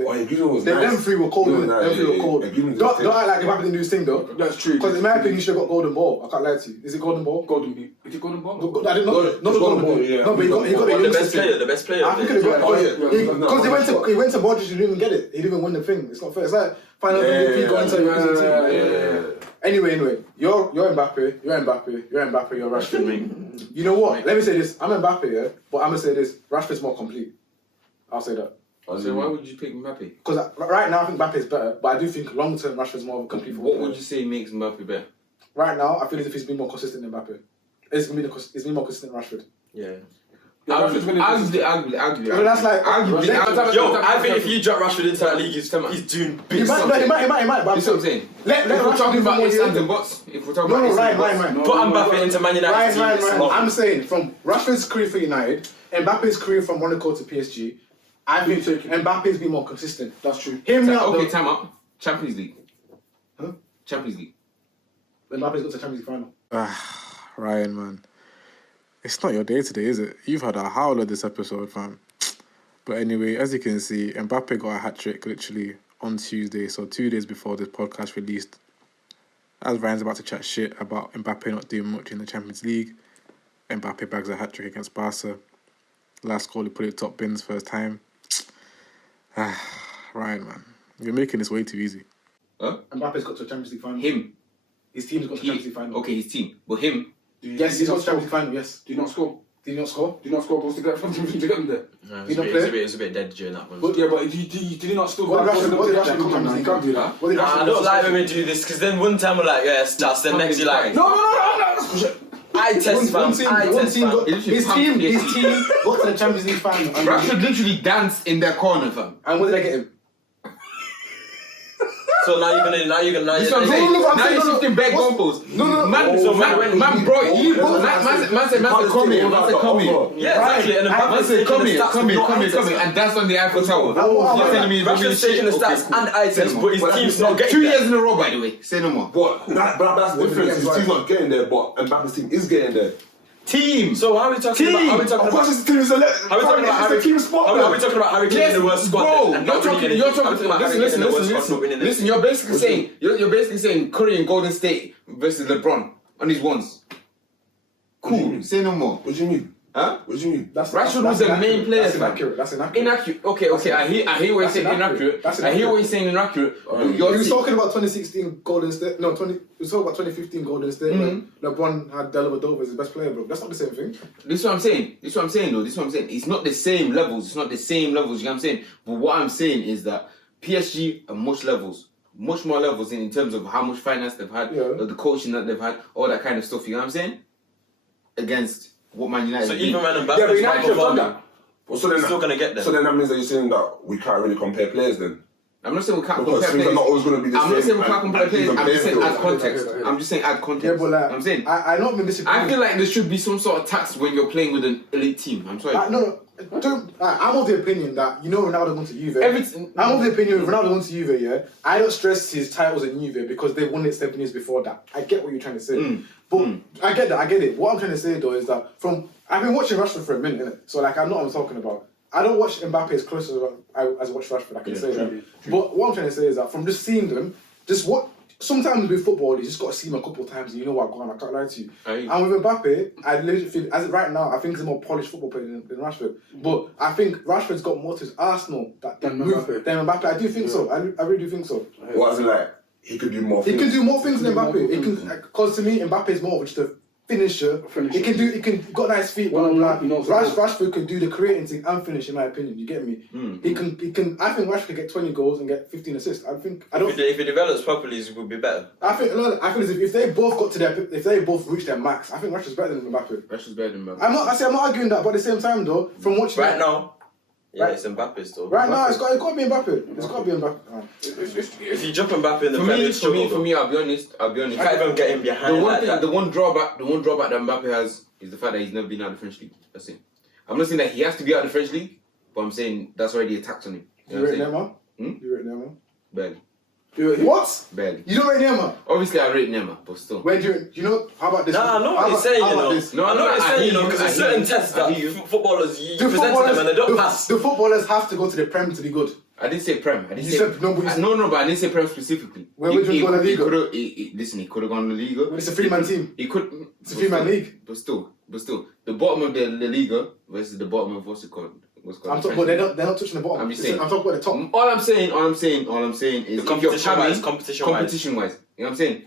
Them three were cold. Them three were cold. Don't act like Mbappe didn't do his thing though. That's true. Because in my opinion, he should have got golden ball. I can't lie to you. Is it golden ball? Golden ball. Is it golden ball? I didn't know. Not the golden ball. Yeah. No, but he got The best player. I think because he went to Modric, he didn't even get it. He didn't even win the thing. It's not fair. It's like final MVP going to the team. Anyway, you're Mbappe. You're Rashford. You know what? Let me say this. I'm Mbappe, yeah, but I'm gonna say this. Rashford's more complete. I'll say that. So why would you pick Mbappe? Because right now I think Mbappe is better, but I do think long term Rashford's more of a complete. What would you say makes Mbappe better? Right now, I feel as if he's been more consistent than Mbappe. He's been more consistent than Rashford. Yeah. Arguably. That's like Yo, I think if you drop Rashford into that league, he's doing big. He might. But That's what I'm saying. Let If we're Rashford talking do about more ifs years. and buts, if we're talking about Ryan. Put Mbappe into Man United team. Ryan. I'm saying from Rashford's career for United, Mbappe's career from Monaco to PSG, I think Mbappe's been more consistent. That's true. Okay, time up. Champions League. Huh? Champions League. Mbappe's got to Champions League final. Ryan, man. It's not your day today, is it? You've had a howler this episode, fam. But anyway, as you can see, Mbappe got a hat-trick literally on Tuesday, so 2 days before this podcast released. As Ryan's about to chat shit about Mbappe not doing much in the Champions League, Mbappe bags a hat-trick against Barca. Last goal, he put it top bins first time. Ryan, man. You're making this way too easy. Huh? Mbappe's got to a Champions League final. Him. His team's got to a Champions League final. Okay, his team. But him. Yes, he's got to Champions League final, yes. Do you not score? Did he not score? Do you not score goals to get them there? No, He don't play? it's a bit dead during that one. But did he not still What go did Rashford do? You can't do that. What did I Rashford don't like when we do this because then one time we're like, yeah, stats, then next you're like, No. I test fam. His team got to the Champions League final. Rashford literally danced in their corner, fam. And what did I get him? So now you're gonna. This is what I'm saying. Now you're shifting back goalposts. Man, bro, man said come here. Yeah, exactly. And Man said come here. And that's on the Eiffel Tower. You're telling me Rashford's taking the stats and items, but his team's not getting 2 years in a row, by the way. Say no more. But that's the difference. His team's not getting there, but Mbappe's team is getting there. Team. So how are we talking about? How are we talking Of course, about? his team is a How are we talking about Harry? team spot. How are we talking about Harry Kane in the worst squad? Bro, and not winning anything? How are we talking about Harry Kane in the worst squad not winning Listen, anything? you're basically saying Curry and Golden State versus LeBron on his ones. Cool. Say no more. What do you mean? Huh? What do you mean? Rashford was the main player. That's inaccurate. Inaccurate. Okay. I hear what you're saying. Inaccurate. I hear what you're saying. Inaccurate. He was talking about 2016 Golden State. No, he was talking about 2015 Golden State. When LeBron had Dellavedova as his best player, bro. That's not the same thing. This is what I'm saying. Though. It's not the same levels. You know what I'm saying? But what I'm saying is that PSG are much more levels in terms of how much finance they've had, the coaching that they've had, all that kind of stuff. You know what I'm saying? Against what Man United. So even Man and Yeah, but Mbappe United have done that. Well, so then, still gonna get them. So then that means that you're saying that we can't really compare players then? I'm not saying we can't Because compare things are players. not always going to be the I'm same. not saying we can't compare and players. even I'm just saying players add though. context. I'm just saying add context. Yeah, but like, I'm saying I don't even disagree. I feel like there should be some sort of tax when you're playing with an elite team. I'm sorry. I'm of the opinion that Ronaldo going to Juve. Everything. I'm of the opinion Ronaldo going to Juve. Yeah, I don't stress his titles in Juve because they won it 7 years before that. I get what you're trying to say, but I get that. I get it. What I'm trying to say though is that I've been watching Rashford for a minute, innit? So like I know what I'm talking about. I don't watch Mbappe as close as I watch Rashford. I can say that. But what I'm trying to say is that from just seeing them, sometimes with football, you just got to see him a couple of times and you know what, I can't lie to you. And with Mbappe, I literally feel, as of right now, I think he's a more polished football player than Rashford. But I think Rashford's got more to his Arsenal than Mbappe. I do think so. I really do think so. What is it like? He could do more things. He can do more things than Mbappe. Because to me, Mbappe is more of just a finisher. He can got nice feet. Rashford can do the creating thing and finish, in my opinion. You get me? He can. I think Rashford can get 20 goals and get 15 assists. If he develops properly, it will be better. I think if they both got to if they both reach their max, I think Rashford's better than Mbappe. Rashford's better than Mbappe. I'm not arguing that, but at the same time though, from watching right now. Yeah, it's Mbappe still. Right now, it's got to be Mbappe. It's got to be Mbappe. If you jump Mbappe in the Premier League, for me, I'll be honest. You can't even get him behind. The one drawback that Mbappe has is the fact that he's never been out of the French league. That's it. I'm not saying that he has to be out of the French league, but I'm saying that's already a tax on him. You rate Neymar? You rate Neymar? Barely. What? Barely. You don't rate Neymar? Obviously, I rate Neymar, but still. Where do you know? How about this? Nah, I know what you're saying, you know. I know what you're saying, you know, because there's certain tests that footballers you present to them and they don't pass. The footballers have to go to the Prem to be good. I didn't say Prem. But I didn't say Prem specifically. Where would you go to La Liga? Listen, he could have gone to La Liga. But it's a three-man team. It's a three-man league. But still, the bottom of the La Liga versus the bottom of what's it called? But they're not touching the bottom. I'm just saying. I'm talking about the top. All I'm saying is competition wise. You know what I'm saying?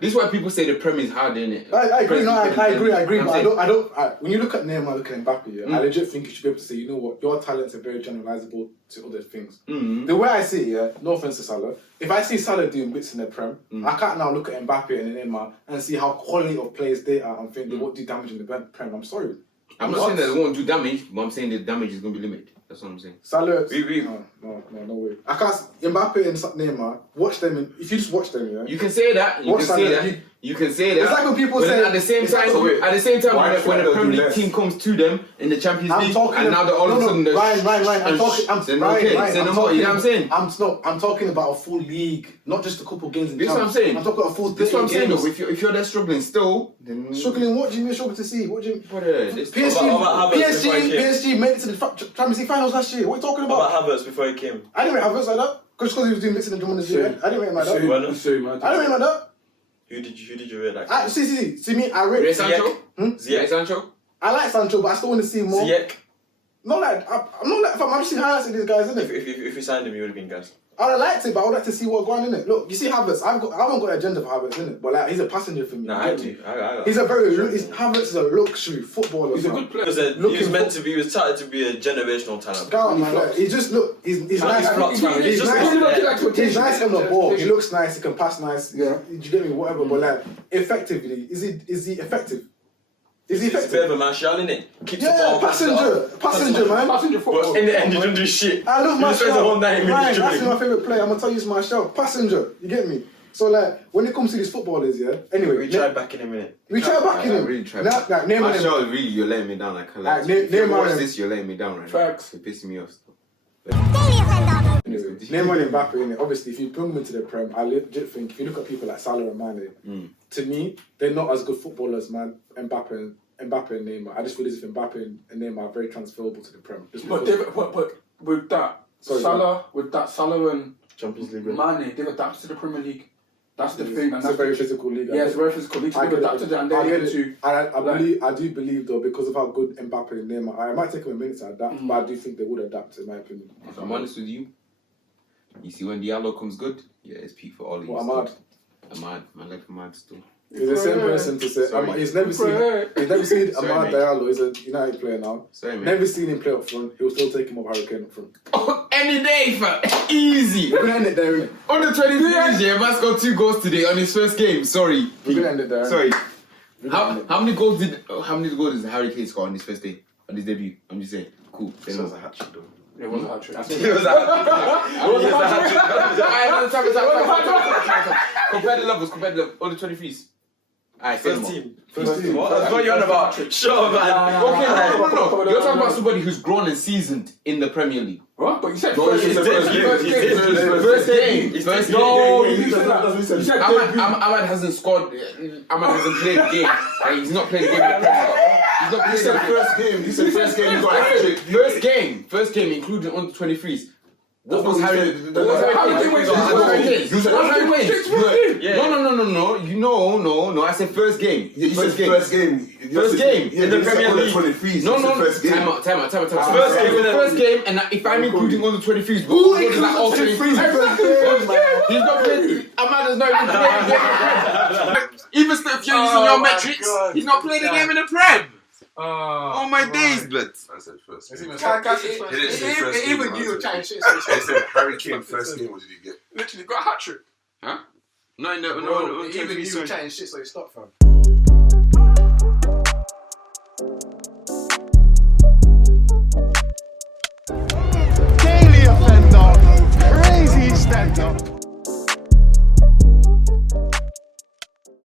This is why people say the Prem is hard, innit? I agree. But I don't. When you look at Neymar, look at Mbappe, I legit think you should be able to say, you know what, your talents are very generalizable to other things. The way I see it, no offense to Salah, if I see Salah doing bits in the Prem, I can't now look at Mbappe and Neymar and see how quality of players they are and think they won't do damage in the Prem. I'm sorry. I'm not saying that they won't do damage, but I'm saying the damage is going to be limited. That's what I'm saying. Salah, no way. I can't. Mbappe and Neymar, watch them. If you just watch them, yeah. You can say that. You can say that. It's like when people say. At the same time, when the Premier League team comes to them in the Champions League, and now they're all of a sudden. I'm talking about a full league, not just a couple games in This is what I'm saying. I'm talking about a full. This is what I'm saying. Though, if you're there struggling still, then struggling. What do you mean struggling to see? What do you? PSG made it to the Champions League finals last year. What are you talking about? About Havertz before he came. I didn't rate Havertz like that. Because he was doing mixing and drumming this year. I didn't rate him like that. I didn't rate him like that. Who did you rate like? See me, I rate Sancho. Ziyech. Sancho. I like Sancho, but I still want to see more. Ziyech. I'm just seeing highlights of these guys, innit? If you signed him, you would have been gassed. I'd have liked it, but I would like to see what's going on in it. Look, you see Havertz. I haven't got an agenda for Havertz, innit? But like, he's a passenger for me. Nah, I do. Havertz is a luxury footballer. He's a good player. He was touted to be a generational talent. Go on, man. He's nice. He's nice on the ball. He looks nice. He can pass nice. Yeah. Do you get me? Whatever. But like, effectively, is he effective? Is he It's a effective? bit of a Martial, innit? Keeps the Yeah, ball. passenger, man. Passenger football. In the end, he didn't do shit. I love He just spends the whole 90 minutes Ryan, that's dribbling. my favourite player. I'm gonna tell you, it's Martial. Passenger, you get me? So like, when it comes to these footballers, yeah. Anyway, We tried back in a minute. We tried backing him. really tried. Nah, nah, name I him. show really, you're letting me down. I can't lie. Alright, If you name watch him. this, you're letting me down right Facts. now. You're pissing me off. Anyway, Neymar and Mbappe, innit? Obviously, if you bring them into the Prem, I legit think if you look at people like Salah and Mane, to me, they're not as good footballers, man. Mbappe and Neymar. I just feel as if Mbappe and Neymar are very transferable to the Prem. Just But because- with that, Sorry, Salah and Champions League. Mane, they've adapted to the Premier League. That's the thing. And it's a that's very physical league. yeah, it's a very physical league. So they've adapted it and they're able to. I do believe though, because of how good Mbappe and Neymar are, it might take them a minute to adapt, but I do think they would adapt, in my opinion. If I'm honest with you, you see when Diallo comes good, yeah, it's peak for all of you. What, Ahmad? Ahmad, my leg for Ahmad still. He's the same person to say. Sorry. He's never seen Sorry, Ahmad mate. Diallo. He's a United player now. Sorry, man. Never seen him play up front. He'll still take him over Harry Kane up front. Oh, any day, fam. Easy. We're gonna end it there, innit? On the 23rd, yeah, Mas got 2 goals today on his first game. Sorry. We're gonna end it there. Sorry. We're gonna end it. How many goals did Harry Kane score on his first day? On his debut? I'm just saying. Cool. It was a hat trick though. It was a hat trick. Compare the levels. On the 23s. Alright, First team. First team. What are you on about? Sure, man. Okay, no. You're talking about somebody who's grown and seasoned in the Premier League. What? But you said No, first he said game. first game. First game. First No, game. you said that. You said Ahmad hasn't scored. Ahmad hasn't played the game. He's not played the game in the Premier League. He's not He played said the game. first game. He said first game. He got a hat trick. First game, including under 23s. What was Harry? That's What was what Harry he Kane? said. What was Harry Kane? You said- What was Harry Kane? Yeah. No. You no. I said first game. He said first game. First game. Yeah, In the he said Premier under League. 23s. No. He said first game. Time out. First game, innit? First game, and if I'm including under 23s, who is that all 23s? He's not played. Ahmad has not even played the game in the Prem. Even still, if you're using your metrics, he's not played the game in the Prem. Oh my days, blood. I said first game. Even you were trying shit. I said Harry Kane first game. What did you get? Literally got a hat trick. Huh? No. Even you were chatting shit, so you stopped, fam. Daily offender, crazy stand up.